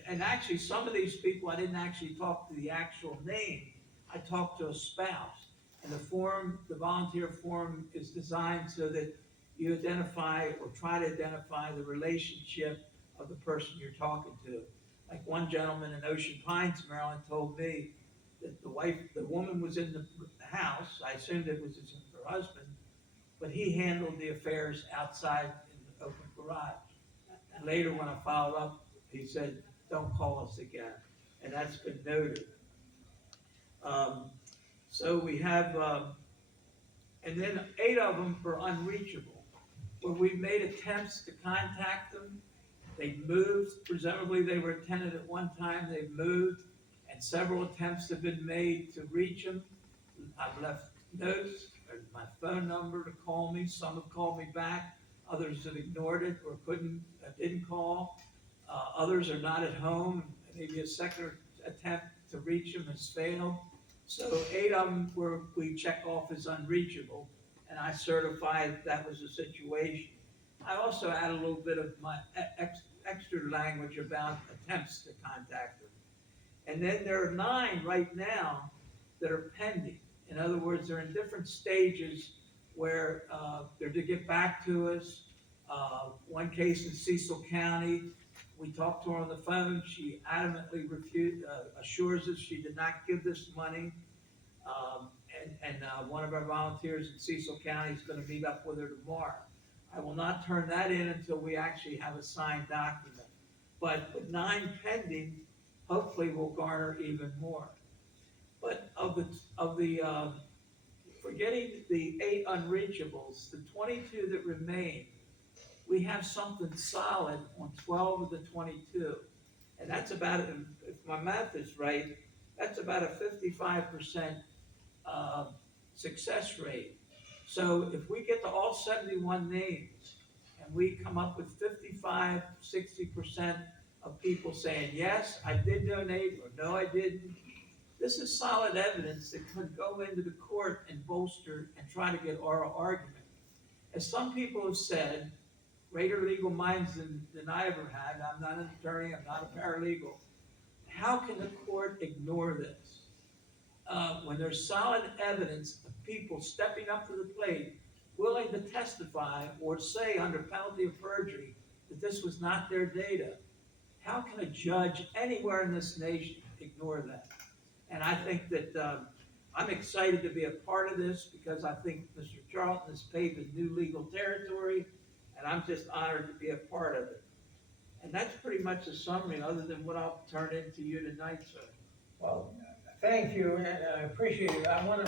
and actually some of these people, I didn't actually talk to the actual name. I talked to a spouse. And the volunteer form is designed so that you identify or try to identify the relationship of the person you're talking to. Like one gentleman in Ocean Pines, Maryland, told me that the woman was in the house. I assumed it was her husband, but he handled the affairs outside in the open garage. And later when I followed up, he said, don't call us again. And that's been noted. So we have, and then 8 of them were unreachable, where we made attempts to contact them. They moved, presumably they were a tenant at one time, they moved, and several attempts have been made to reach them. I've left notes, my phone number to call me. Some have called me back, others have ignored it or didn't call. Others are not at home, maybe a second attempt to reach them has failed. So 8 of them we check off as unreachable, and I certified that was the situation. I also add a little bit of my extra language about attempts to contact them. And then there are 9 right now that are pending. In other words, they're in different stages where they're to get back to us. One case in Cecil County, we talked to her on the phone. She adamantly assures us she did not give this money. One of our volunteers in Cecil County is going to meet up with her tomorrow. I will not turn that in until we actually have a signed document. But with 9 pending, hopefully we'll garner even more. But forgetting the 8 unreachables, the 22 that remain, we have something solid on 12 of the 22. And that's about, if my math is right, that's about a 55% success rate. So if we get to all 71 names and we come up with 55, 60% of people saying, yes, I did donate, or no, I didn't, this is solid evidence that could go into the court and bolster and try to get oral argument. As some people have said, greater legal minds than I ever had, I'm not an attorney, I'm not a paralegal, how can the court ignore this? When there's solid evidence of people stepping up to the plate, willing to testify or say under penalty of perjury that this was not their data, how can a judge anywhere in this nation ignore that? And I think that I'm excited to be a part of this because I think Mr. Charlton has paved a new legal territory, and I'm just honored to be a part of it. And that's pretty much a summary, other than what I'll turn into you tonight, sir. Well, thank you, and I appreciate it. I want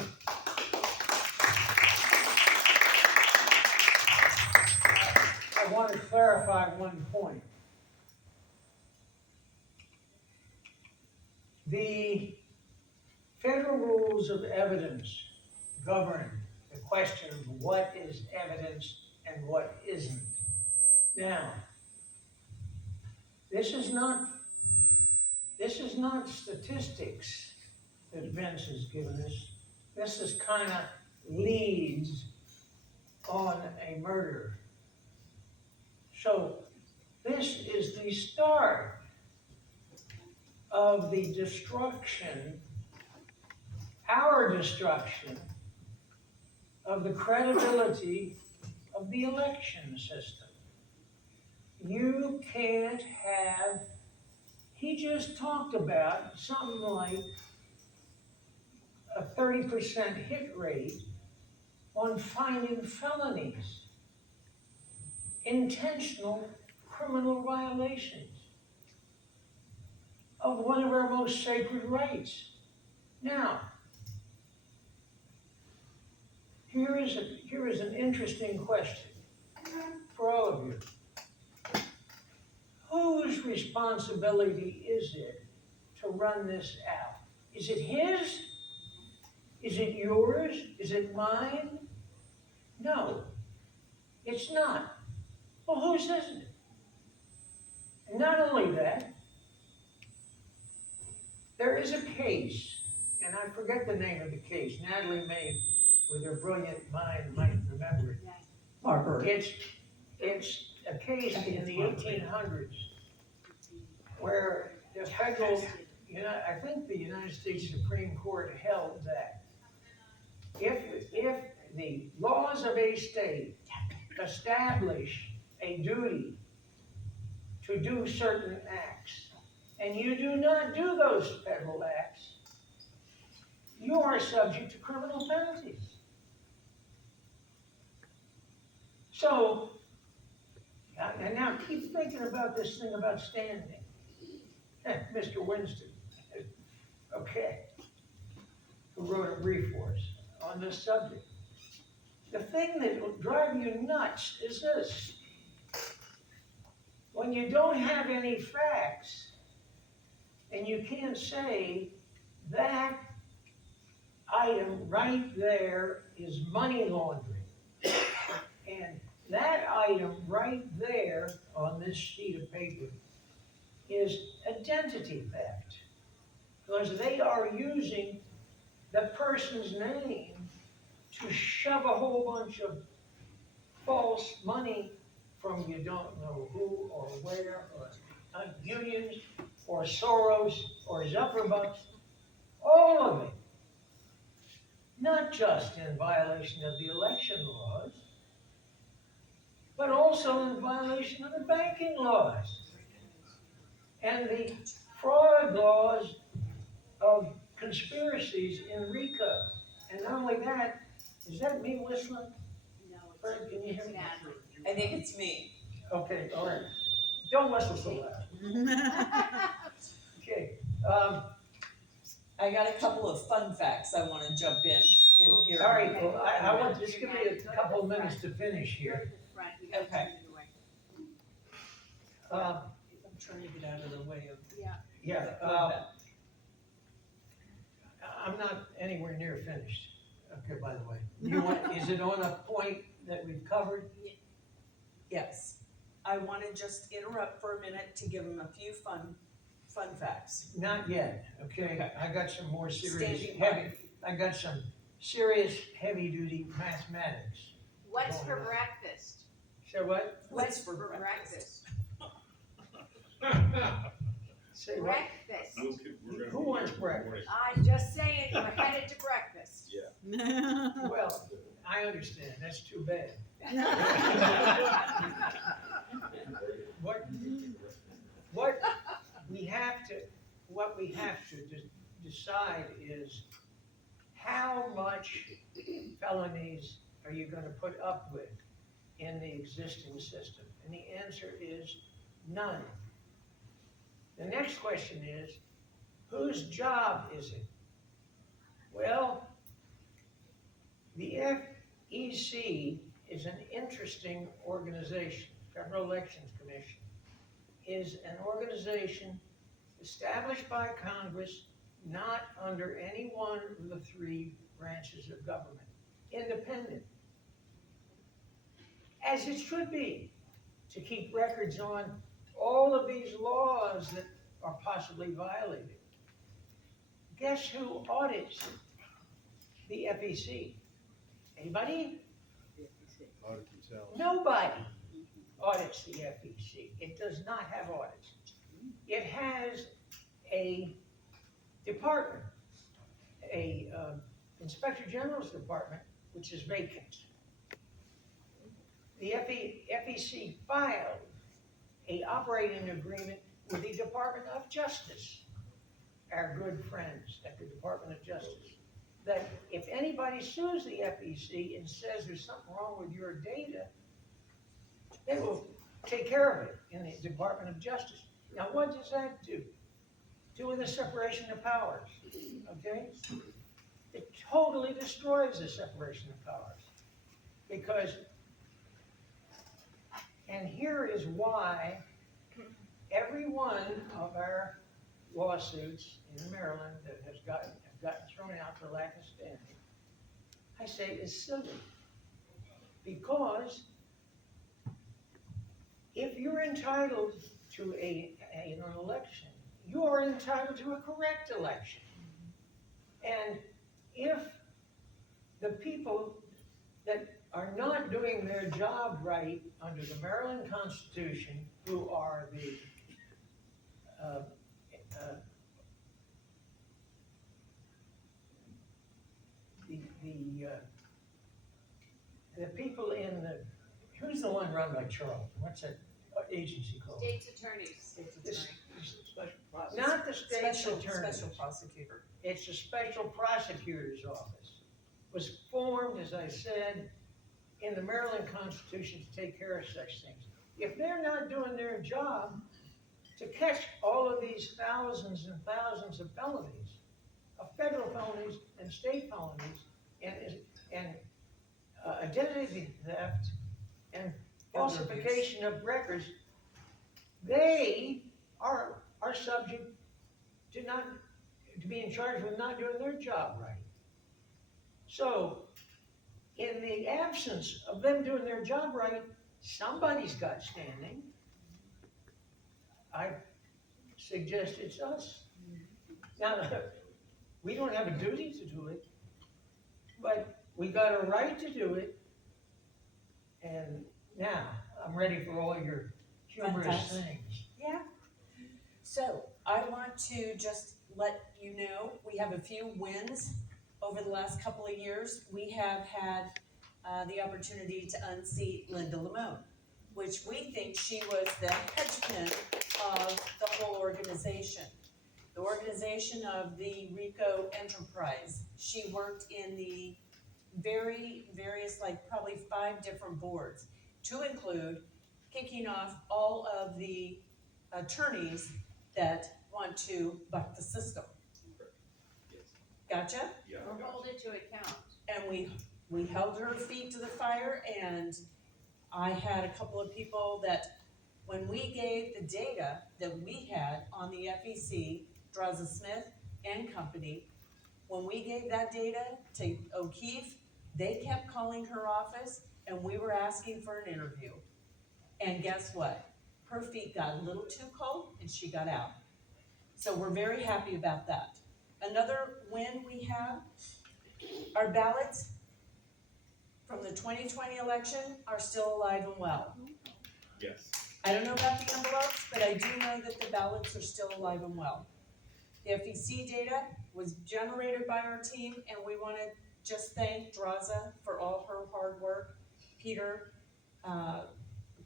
to clarify one point. The federal rules of evidence govern the question of what is evidence and what isn't. Now, this is not statistics that Vince has given us. This is kind of leads on a murder. So this is the start of the destruction, our destruction, of the credibility of the election system. You can't have, he just talked about something like a 30% hit rate on finding felonies, intentional criminal violations of one of our most sacred rights. Now, here is an interesting question for all of you. Whose responsibility is it to run this out? Is it his? Is it yours? Is it mine? No, it's not. Well, whose isn't it? And not only that, there is a case, and I forget the name of the case. Natalie May, with her brilliant mind, might remember it. Marbury. It's a case in the 1800s where the federal, I think the United States Supreme Court held that if the laws of a state establish a duty to do certain acts, and you do not do those federal acts, you are subject to criminal penalties. So, and now keep thinking about this thing about standing. Mr. Winston, okay, who wrote a brief for us on this subject. The thing that will drive you nuts is this. When you don't have any facts, and you can't say that item right there is money laundering. And that item right there on this sheet of paper is identity theft. Because they are using the person's name to shove a whole bunch of false money from you don't know who or where, or unions, or Soros, or Zuckerbucks, all of it. Not just in violation of the election laws, but also in violation of the banking laws and the fraud laws of conspiracies in RICO. And not only that, is that me whistling? No, Fred, can you hear me? I think it's me. Okay, all right. Don't whistle so loud. Okay. I got a couple of fun facts I want to jump in here. All right, well, I want, just give me a couple of minutes to finish Go here. to the front, we gotta Okay. move it away. Um, I'm trying to get out of the way of. Yeah, Yeah, I'm not anywhere near finished. Okay, by the way. You want, is it on a point that we've covered? Yes. I want to just interrupt for a minute to give them a few fun facts. Not yet, okay? Okay. I got some more serious, Standing heavy, I got some serious, heavy-duty mathematics. what's for Oh, yeah. breakfast? Say what? What's for breakfast? Say what? Breakfast. Who wants breakfast? I'm just saying, we're headed to breakfast. Well, I understand, that's too bad. What we have to decide is how much felonies are you gonna put up with in the existing system? And the answer is none. The next question is, whose job is it? Well, the FEC is an interesting organization. Federal Elections Commission is an organization established by Congress, not under any one of the three branches of government, independent, as it should be, to keep records on all of these laws that are possibly violated. Guess who audits the FEC? Anybody? Audit themselves. Nobody audits the FEC. It does not have audits. It has a department, a Inspector General's department, which is vacant. The FEC filed a operating agreement with the Department of Justice, our good friends at the Department of Justice, that if anybody sues the FEC and says there's something wrong with your data, they will take care of it in the Department of Justice. Now, what does that do? Do with the separation of powers, okay? It totally destroys the separation of powers. Because, and here is why every one of our lawsuits in Maryland that have gotten thrown out for lack of standing, I say is silly. Because if you're entitled to an election, you are entitled to a correct election. And if the people that are not doing their job right under the Maryland Constitution, who are the people in the, who's the one run by Charles? What's that agency called? State's attorneys. State's This- attorney. Not the state's Special attorney. prosecutor. It's the special prosecutor's office. Was formed, as I said, in the Maryland Constitution to take care of such things. If they're not doing their job to catch all of these thousands and thousands of felonies, of federal felonies and state felonies, and identity theft and falsification of records, they are subject to being charged with not doing their job right. So, in the absence of them doing their job right, somebody's got standing. I suggest it's us. Now, we don't have a duty to do it, but we got a right to do it. And now, I'm ready for all your humorous Fantastic. things. Yeah. So I want to just let you know, we have a few wins over the last couple of years. We have had the opportunity to unseat Linda Lamone, which we think she was the headman of the whole organization. The organization of the RICO enterprise. She worked in the various, like probably 5 different boards, to include kicking off all of the attorneys that want to buck the system. Gotcha? Or hold it to account. And we held her feet to the fire, and I had a couple of people that, when we gave the data that we had on the FEC, Draza Smith and company, when we gave that data to O'Keefe, they kept calling her office, and we were asking for an interview. And guess what? Her feet got a little too cold, and she got out. So we're very happy about that. Another win we have, our ballots from the 2020 election are still alive and well. Yes. I don't know about the envelopes, but I do know that the ballots are still alive and well. The FEC data was generated by our team, and we want to just thank Draza for all her hard work, Peter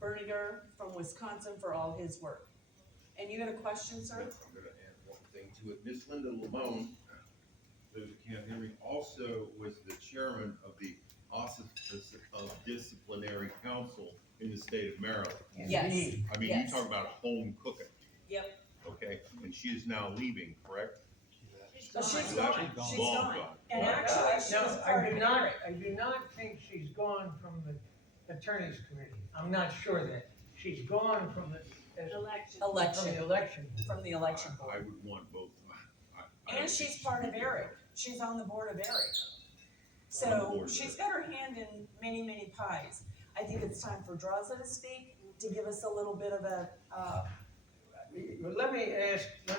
Berniger from Wisconsin for all his work. And you had a question, sir? Yes, I'm gonna add one thing to it. Miss Linda Lamone, those who can't hear me, also was the chairman of the Office of Disciplinary Council in the state of Maryland. Yes. Indeed. I mean, Yes. you talk about home cooking, Yep. okay? And she is now leaving, correct? So she's She's gone. actually She's long gone. And actually, she No, was part of Eric. I do not think she's gone from the attorney's committee. I'm not sure that. She's gone from the, Election. from Election, the election. from the election I board. would want both. I And don't she's think part of Eric. She's on the board of Eric. On the So board of she's Eric. got her hand in many, many pies. I think it's time for Draza to speak, to give us a little bit of a, Let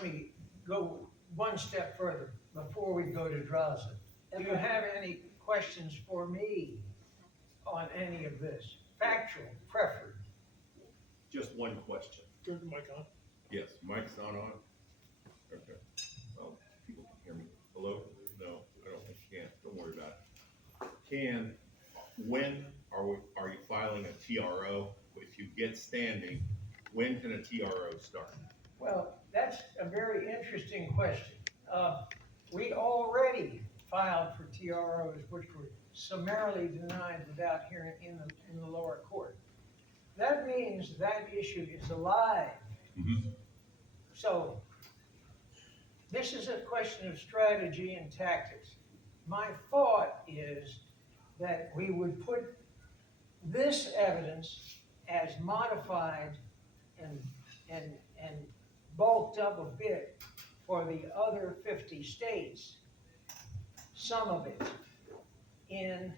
me go one step further before we go to Draza. Do you Okay. have any questions for me on any of this? Factual, preferred? Just one question. Turn the mic on. Yes, mic's not on? Okay. Well, people can hear me. Hello? No, I don't think you can. Don't worry about it. When are you filing a TRO? If you get standing, when can a TRO start? Well, that's a very interesting question. We already filed for TROs, which were summarily denied without hearing in the lower court. That means that issue is alive. Mhm. So, this is a question of strategy and tactics. My thought is that we would put this evidence as modified and bulked up a bit for the other 50 states, some of it, and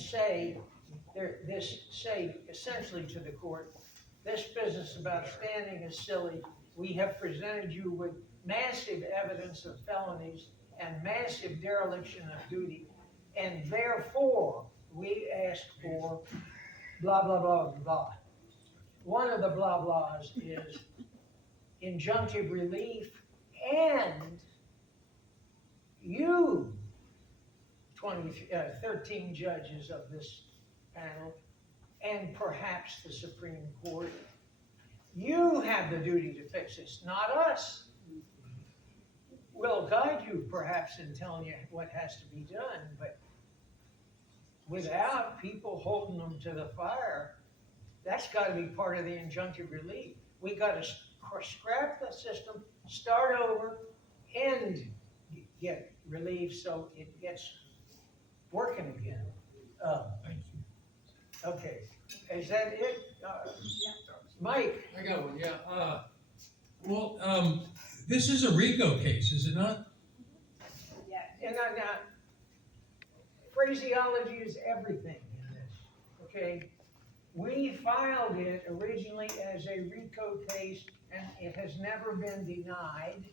say essentially to the court, this business about standing is silly. We have presented you with massive evidence of felonies and massive dereliction of duty, and therefore, we ask for blah, blah, blah, blah. One of the blah blahs is injunctive relief, and you, 13 judges of this panel, and perhaps the Supreme Court, you have the duty to fix this, not us. We'll guide you perhaps in telling you what has to be done, but without people holding them to the fire, that's gotta be part of the injunctive relief. We gotta scrap the system, start over, and get relief so it gets working again. Thank you. Okay, is that it? Mike? I got one, yeah. This is a RICO case, is it not? Yeah. And phraseology is everything in this, okay? We filed it originally as a RICO case, and it has never been denied.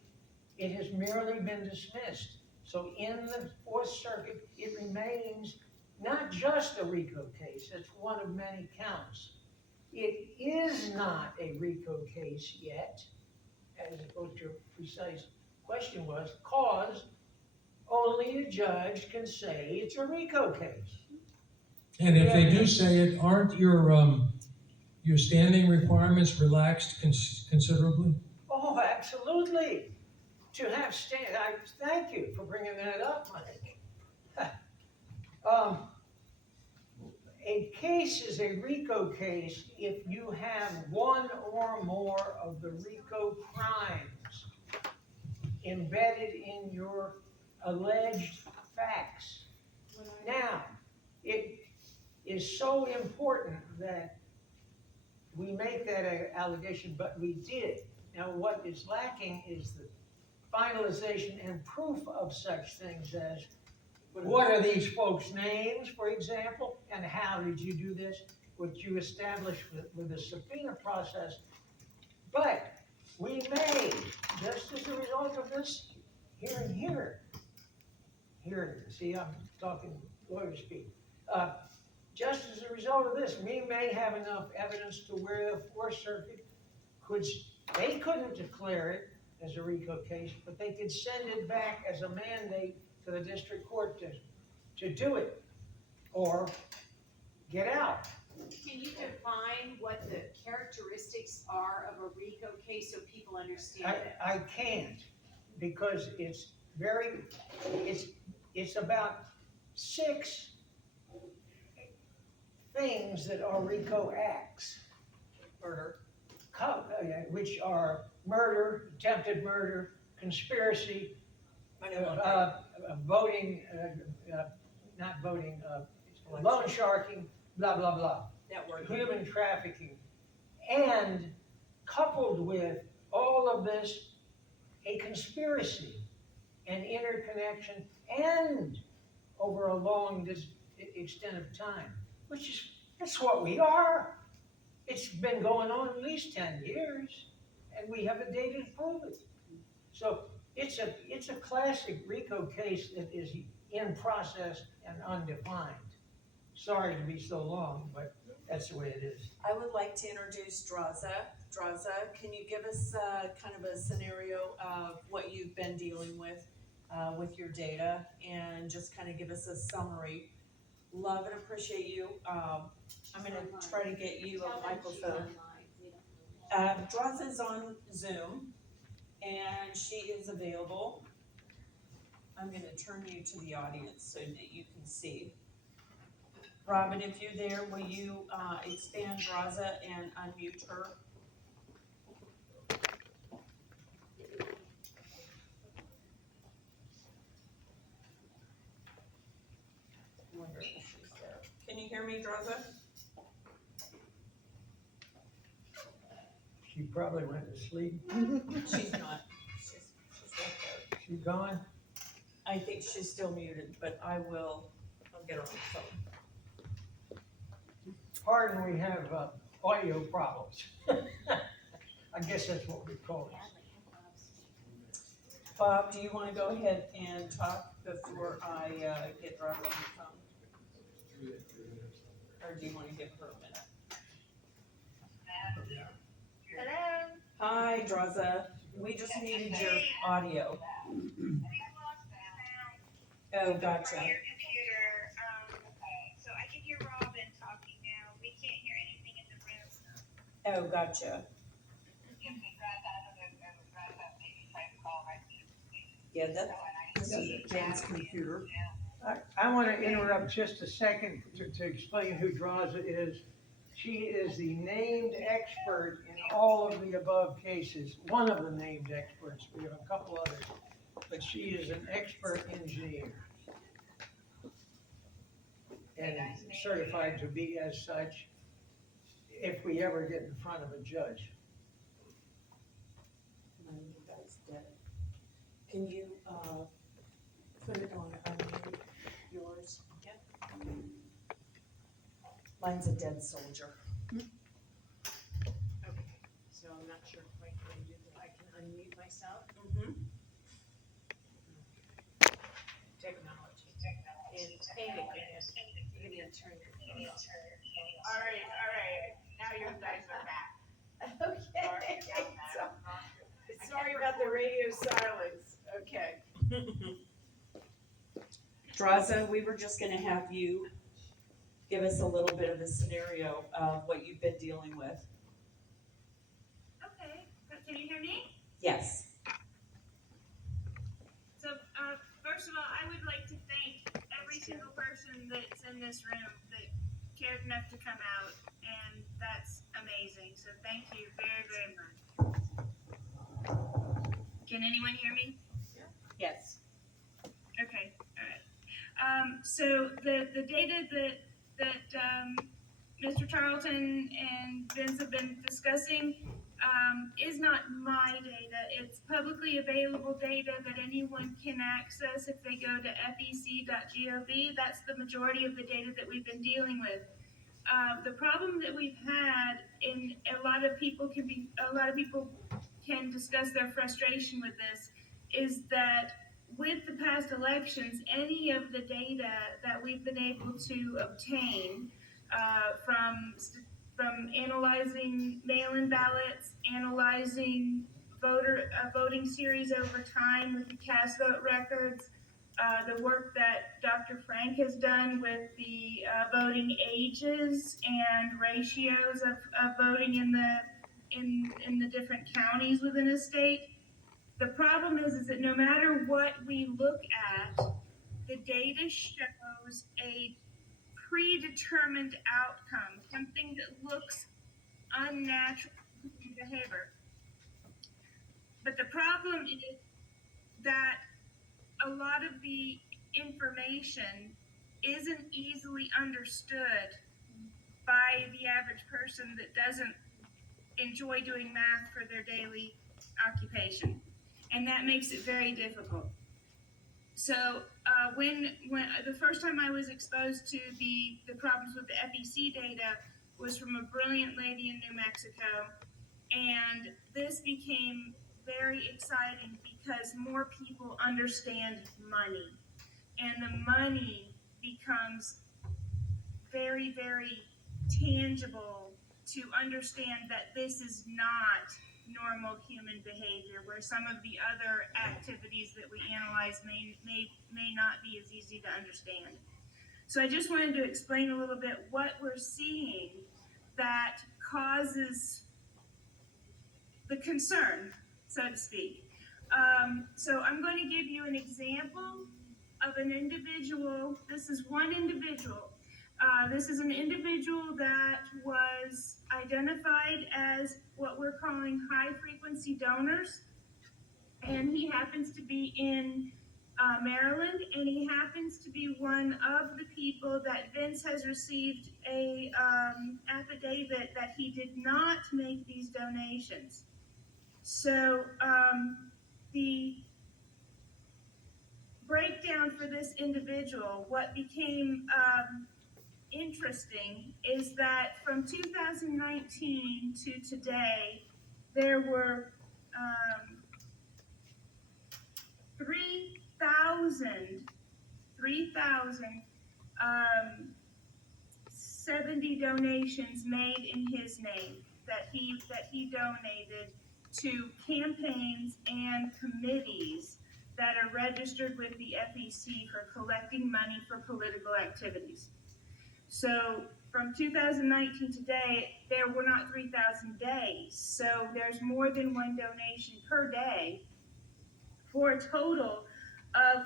It has merely been dismissed. So in the Fourth Circuit, it remains not just a RICO case, it's one of many counts. It is not a RICO case yet, as what your precise question was, cause only a judge can say it's a RICO case. And if they do say it, aren't your standing requirements relaxed considerably? Oh, absolutely. To have I thank you for bringing that up, Mike. A case is a RICO case if you have one or more of the RICO crimes embedded in your alleged facts. Now, it is so important that we make that an allegation, but we did. Now, what is lacking is the finalization and proof of such things as, what are these folks' names, for example, and how did you do this? What you established with the subpoena process. But we may, just as a result of this hearing, see, I'm talking lawyer speak. Just as a result of this, we may have enough evidence to where the Fourth Circuit they couldn't declare it as a RICO case, but they could send it back as a mandate to the district court to do it, or get out. Can you define what the characteristics are of a RICO case so people understand it? I can't, because it's about 6 things that are RICO acts. Murder. Which are murder, attempted murder, conspiracy, voting, not voting, loan sharking, blah, blah, blah. Human trafficking. And coupled with all of this, a conspiracy, an interconnection, and over a long extent of time, that's what we are. It's been going on at least 10 years, and we have a data to prove it. So it's a classic RICO case that is in process and undefined. Sorry to be so long, but that's the way it is. I would like to introduce Draza. Draza, can you give us kind of a scenario of what you've been dealing with your data, and just kind of give us a summary? Love and appreciate you. I'm gonna try to get you a microphone. Draza's on Zoom, and she is available. I'm gonna turn you to the audience so that you can see. Robin, if you're there, will you expand Draza and unmute her? I wonder if she's there. Can you hear me, Draza? She probably went to sleep. She's not. She's right there. She's gone? I think she's still muted, but I'll get her on the phone. Pardon, we have audio problems. I guess that's what we call it. Bob, do you want to go ahead and talk before I get Draza on the phone? Or do you want to give her a minute? Hello? Hi, Draza. We just needed your audio. Oh, gotcha. From your computer, so I can hear Robin talking now. We can't hear anything in the room. Oh, gotcha. Yeah, this is Jen's computer. I want to interrupt just a second to explain who Draza is. She is the named expert in all of the above cases, one of the named experts. We have a couple others, but she is an expert engineer and certified to be as such if we ever get in front of a judge. Can you put it on yours? Yeah. Mine's a dead soldier. Okay, so I'm not sure quite how to do that. I can unmute myself. Technology. And panic, I guess. Give me a turn. All right. Now you guys are back. Okay. Sorry about the radio silence. Okay. Draza, we were just gonna have you give us a little bit of a scenario of what you've been dealing with. Okay, can you hear me? Yes. So, first of all, I would like to thank every single person that's in this room that cared enough to come out, and that's amazing. So thank you very, very much. Can anyone hear me? Yes. Okay, all right. So the data that Mr. Charlton and Vince have been discussing is not my data. It's publicly available data that anyone can access if they go to fec.gov. That's the majority of the data that we've been dealing with. The problem that we've had, and a lot of people can discuss their frustration with this, is that with the past elections, any of the data that we've been able to obtain from analyzing mail-in ballots, analyzing voting series over time with the cast vote records, the work that Dr. Frank has done with the voting ages and ratios of voting in the different counties within a state. The problem is that no matter what we look at, the data shows a predetermined outcome, something that looks unnatural behavior. But the problem is that a lot of the information isn't easily understood by the average person that doesn't enjoy doing math for their daily occupation. And that makes it very difficult. So when the first time I was exposed to the problems with the FEC data was from a brilliant lady in New Mexico. And this became very exciting because more people understand money. And the money becomes very, very tangible to understand that this is not normal human behavior, where some of the other activities that we analyze may not be as easy to understand. So I just wanted to explain a little bit what we're seeing that causes the concern, so to speak. So I'm going to give you an example of an individual. This is one individual. This is an individual that was identified as what we're calling high-frequency donors, and he happens to be in Maryland, and he happens to be one of the people that Vince has received a affidavit that he did not make these donations. So the breakdown for this individual, what became interesting is that from 2019 to today, there were 3,070 donations made in his name that he donated to campaigns and committees that are registered with the FEC for collecting money for political activities. So from 2019 to today, there were not 3,000 days. So there's more than one donation per day for a total of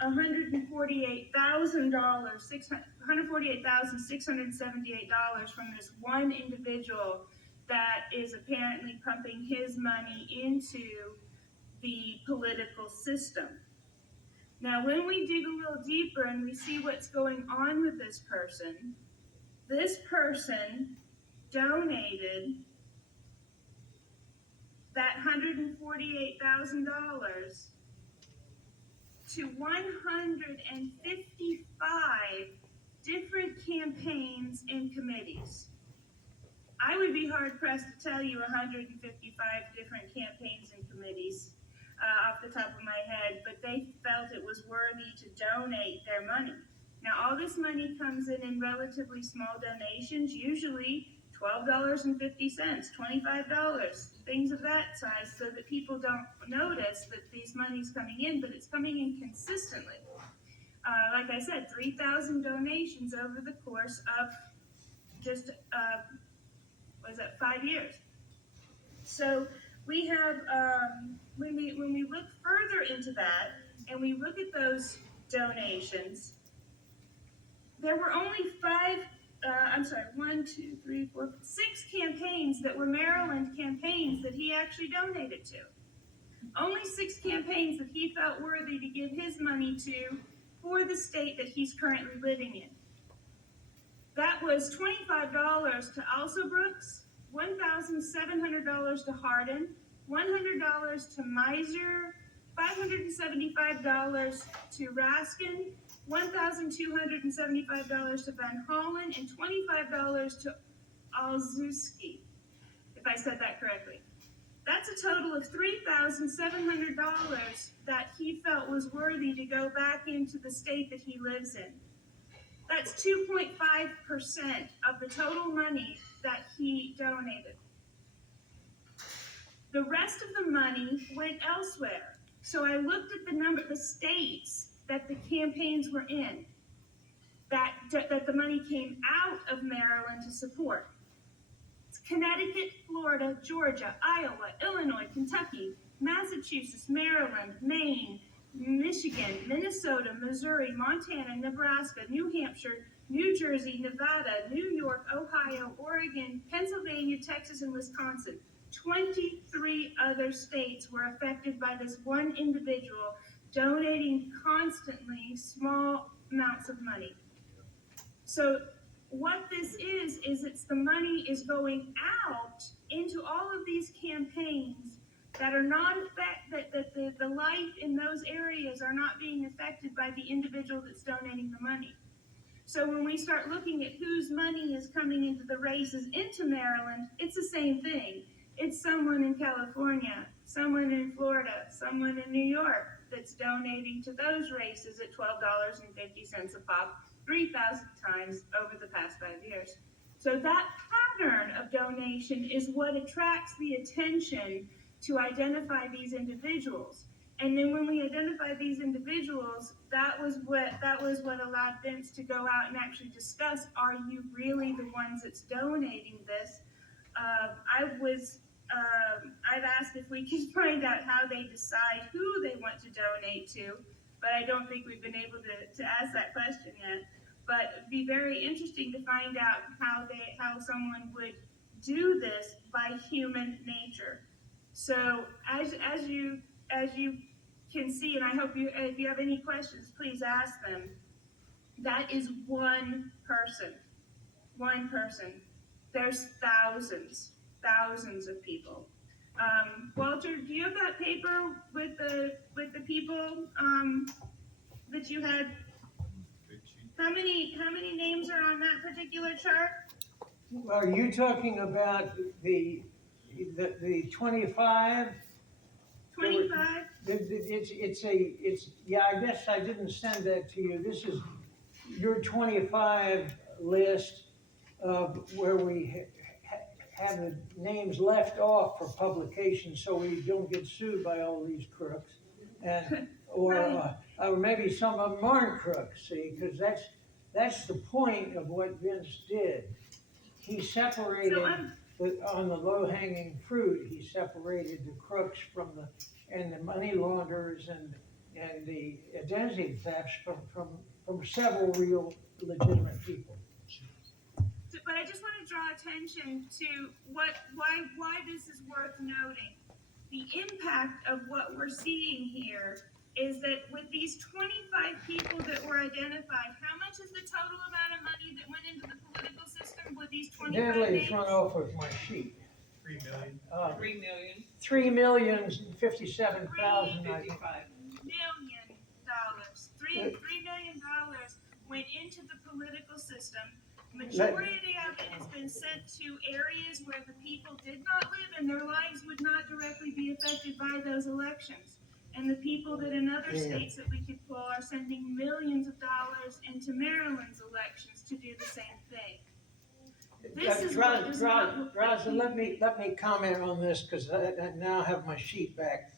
$148,678 from this one individual that is apparently pumping his money into the political system. Now, when we dig a little deeper and we see what's going on with this person donated that $148,000 to 155 different campaigns and committees. I would be hard pressed to tell you 155 different campaigns and committees off the top of my head, but they felt it was worthy to donate their money. Now, all this money comes in relatively small donations, usually $12.50, $25, things of that size, so that people don't notice that these money's coming in, but it's coming in consistently. Like I said, 3,000 donations over the course of just, 5 years. So we have, when we look further into that, and we look at those donations, there were only 6 campaigns that were Maryland campaigns that he actually donated to. Only 6 campaigns that he felt worthy to give his money to for the state that he's currently living in. That was $25 to Also Brooks, $1,700 to Hardin, $100 to Miser, $575 to Raskin, $1,275 to Van Hollen, and $25 to Alzuski, if I said that correctly. That's a total of $3,700 that he felt was worthy to go back into the state that he lives in. That's 2.5% of the total money that he donated. The rest of the money went elsewhere. So I looked at the states that the campaigns were in, that the money came out of Maryland to support. It's Connecticut, Florida, Georgia, Iowa, Illinois, Kentucky, Massachusetts, Maryland, Maine, Michigan, Minnesota, Missouri, Montana, Nebraska, New Hampshire, New Jersey, Nevada, New York, Ohio, Oregon, Pennsylvania, Texas, and Wisconsin. 23 other states were affected by this one individual donating constantly small amounts of money. So what this is it's the money is going out into all of these campaigns that are not that the life in those areas are not being affected by the individual that's donating the money. So when we start looking at whose money is coming into the races into Maryland, it's the same thing. It's someone in California, someone in Florida, someone in New York that's donating to those races at $12.50 a pop, 3,000 times over the past 5 years. So that pattern of donation is what attracts the attention to identify these individuals. And then when we identify these individuals, that was what allowed Vince to go out and actually discuss, are you really the ones that's donating this? I've asked if we could find out how they decide who they want to donate to, but I don't think we've been able to ask that question yet. But it'd be very interesting to find out how someone would do this by human nature. So as you can see, and I hope if you have any questions, please ask them. That is one person. One person. There's thousands of people. Walter, do you have that paper with the people that you had? How many names are on that particular chart? Are you talking about the 25? 25? Yeah, I guess I didn't send that to you. This is your 25 list of where we have the names left off for publication so we don't get sued by all these crooks. And, or maybe some of them aren't crooks, see, because that's the point of what Vince did. He separated, on the low-hanging fruit, he separated the crooks from the money launderers and the identity thefts from several real legitimate people. But I just want to draw attention to why this is worth noting. The impact of what we're seeing here is that with these 25 people that were identified, how much is the total amount of money that went into the political system with these 25 Natalie names? run off with my sheet. 3 million. 3 million. $3,057,000. $3 million. $3 million went into the political system. Majority of it has been sent to areas where the people did not live and their lives would not directly be affected by those elections. And the people that in other states that we could pull are sending millions of dollars into Maryland's elections to do the same thing. This is what does not look like Rosa, let me comment on this, because I now have my sheet back.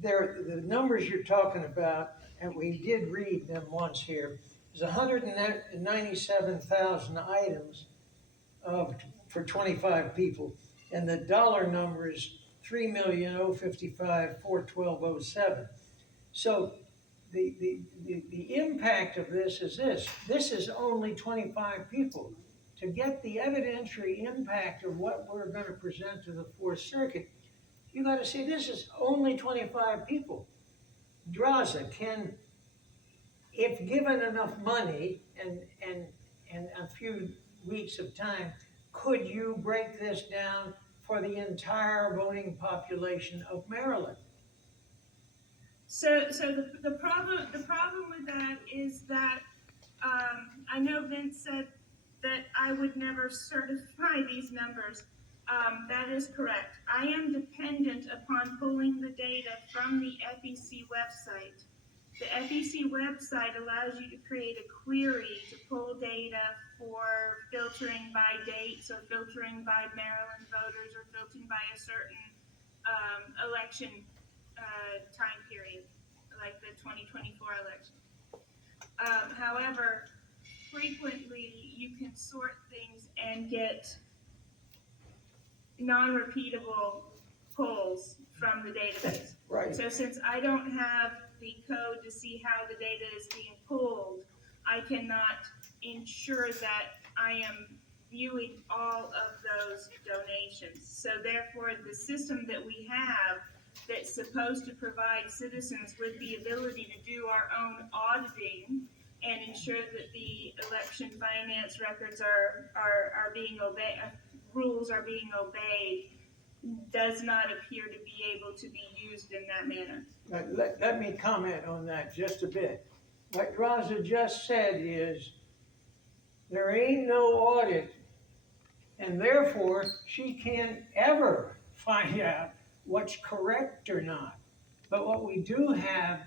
The numbers you're talking about, and we did read them once here, is 197,000 items for 25 people, and the dollar number is 3,055,412.07. So the impact of this is this. This is only 25 people. To get the evidentiary impact of what we're going to present to the Fourth Circuit, you got to see this is only 25 people. Draza can, if given enough money and a few weeks of time, could you break this down for the entire voting population of Maryland? So the problem with that is that I know Vince said that I would never certify these numbers. That is correct. I am dependent upon pulling the data from the FEC website. The FEC website allows you to create a query to pull data for filtering by dates or filtering by Maryland voters or filtering by a certain election time period, like the 2024 election. However, frequently you can sort things and get non-repeatable pulls from the database. Right. So since I don't have the code to see how the data is being pulled, I cannot ensure that I am viewing all of those donations. So therefore, the system that we have that's supposed to provide citizens with the ability to do our own auditing and ensure that the election finance records are being obeyed, rules are being obeyed, does not appear to be able to be used in that manner. Let me comment on that just a bit. What Draza just said is, there ain't no audit, and therefore she can't ever find out what's correct or not. But what we do have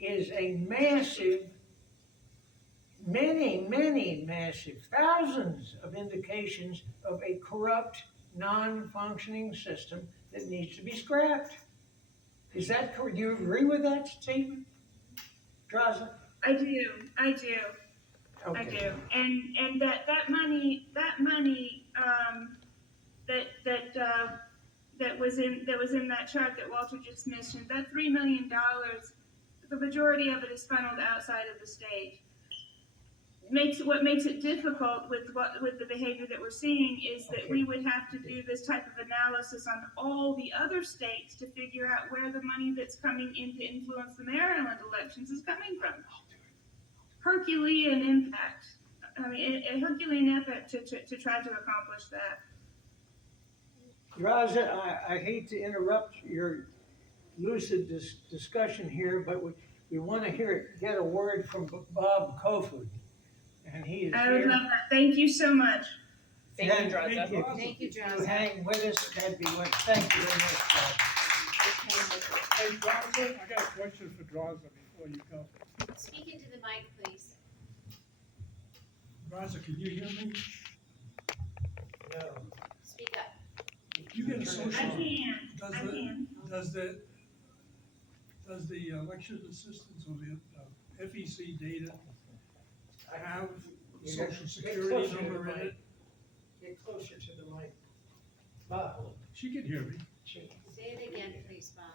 is a massive, many massive, thousands of indications of a corrupt, non-functioning system that needs to be scrapped. Is that correct? Do you agree with that statement, Draza? I do. Okay. And that money that was in that chart that Walter just mentioned, that $3 million, the majority of it is funneled outside of the state. What makes it difficult with the behavior that we're seeing is that we would have to do this type of analysis on all the other states to figure out where the money that's coming in to influence the Maryland elections is coming from. Herculean impact. I mean, a Herculean effort to try to accomplish that. Draza, I hate to interrupt your lucid discussion here, but we want to get a word from Bob Kofod. And he is I would here. love that. Thank you so much. Thank you, Draza. Thank you, If you Draza. hang with us, that'd be wonderful. Thank you very much, Bob. Hey, Draza, I got a question for Draza before you go. Speak into the mic, please. Raza, can you hear me? No. Speak up. You get a social. I can. Does the election assistance or the FEC data have a social security number in it? Get closer to the mic. Bob. She can hear me. Say it again, please, Bob.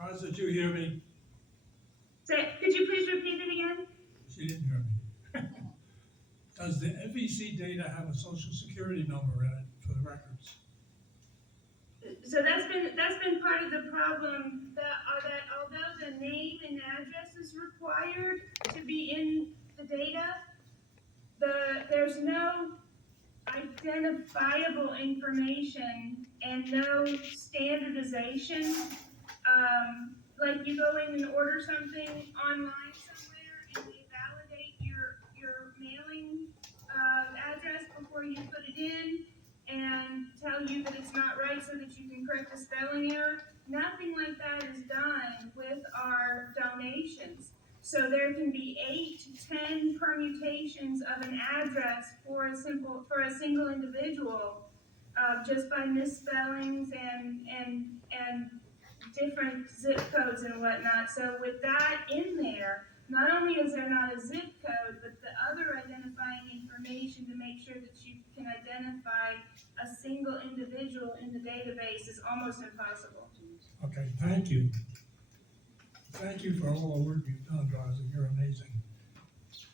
Raza, did you hear me? Could you please repeat it again? She didn't hear me. Does the FEC data have a social security number in it for the records? So that's been part of the problem that although the name and address is required to be in the data, there's no identifiable information and no standardization. Like you go in and order something online somewhere and they validate your before you put it in and tell you that it's not right so that you can correct a spelling error. Nothing like that is done with our donations. So there can be 8 to 10 permutations of an address for a single individual, just by misspellings and different zip codes and whatnot. So with that in there, not only is there not a zip code, but the other identifying information to make sure that you can identify a single individual in the database is almost impossible. Okay, thank you. Thank you for all the work you've done, Rosa. You're amazing.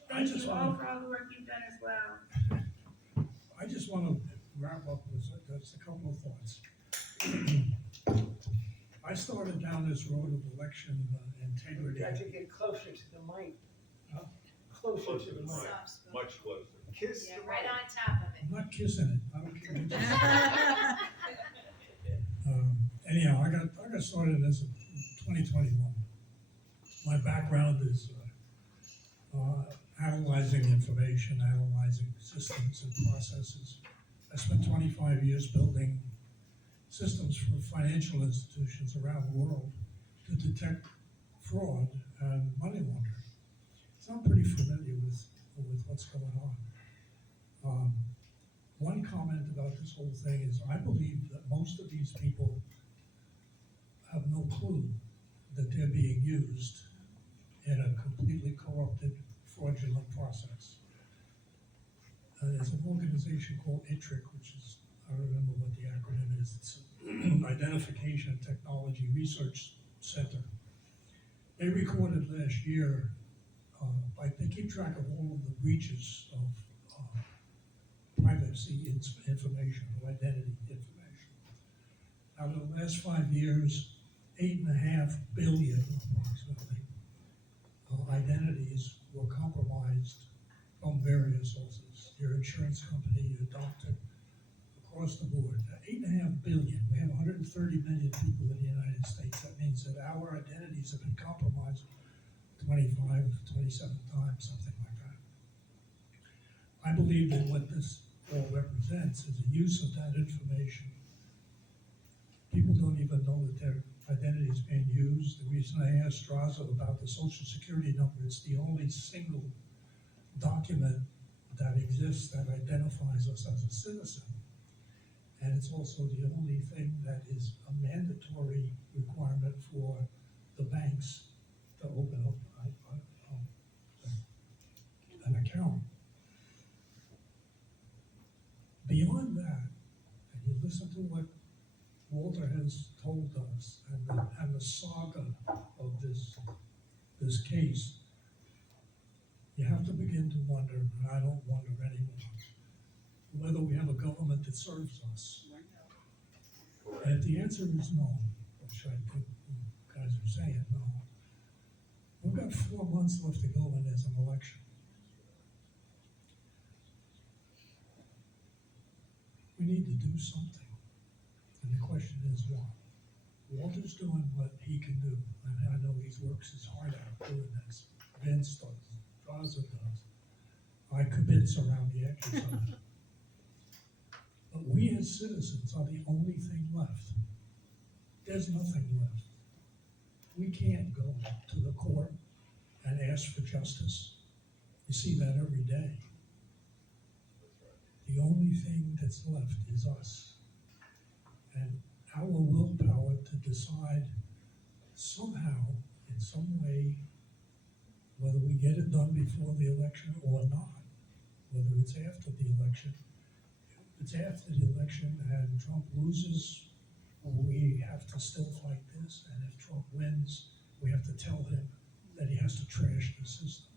Thank you all for all the work you've done as well. I just want to wrap up with just a couple of thoughts. I started down this road of election integrity. You got to get closer to the mic. Huh? Closer to the mic. Much closer. Kiss Yeah, the right mic. on top of it. I'm not kissing it. I don't care. Anyhow, I got started as a 2021. My background is analyzing information, analyzing systems and processes. I spent 25 years building systems for financial institutions around the world to detect fraud and money laundering. So I'm pretty familiar with what's going on. One comment about this whole thing is I believe that most of these people have no clue that they're being used in a completely corrupted, fraudulent process. There's an organization called ITRIC, which is, I don't remember what the acronym is, it's Identification Technology Research Center. They recorded last year, they keep track of all of the breaches of privacy information, or identity information. Out of the last 5 years, 8.5 billion approximately identities were compromised from various sources. Your insurance company, your doctor, across the board. 8.5 billion. We have 130 million people in the United States. That means that our identities have been compromised 25, 27 times, something like that. I believe that what this all represents is the use of that information. People don't even know that their identity is being used. The reason I asked Straza about the Social Security number, it's the only single document that exists that identifies us as a citizen. And it's also the only thing that is a mandatory requirement for the banks to open up an account. Beyond that, and you listen to what Walter has told us, and the saga of this case, you have to begin to wonder, and I don't wonder anymore, whether we have a government that serves us. And if the answer is no, which I think you guys are saying no, we've got 4 months left to go and there's an election. We need to do something. And the question is what? Walter's doing what he can do, and I know he works his heart out doing this. Vince does, Draza does. I kibitz around the edges of it. But we as citizens are the only thing left. There's nothing left. We can't go to the court and ask for justice. You see that every day. The only thing that's left is us. And our willpower to decide somehow, in some way, whether we get it done before the election or not, whether it's after the election. If it's after the election and Trump loses, we have to still fight this. And if Trump wins, we have to tell him that he has to trash the system.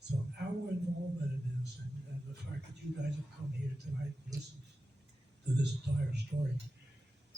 So our involvement in this, and the fact that you guys have come here tonight and listened to this entire story,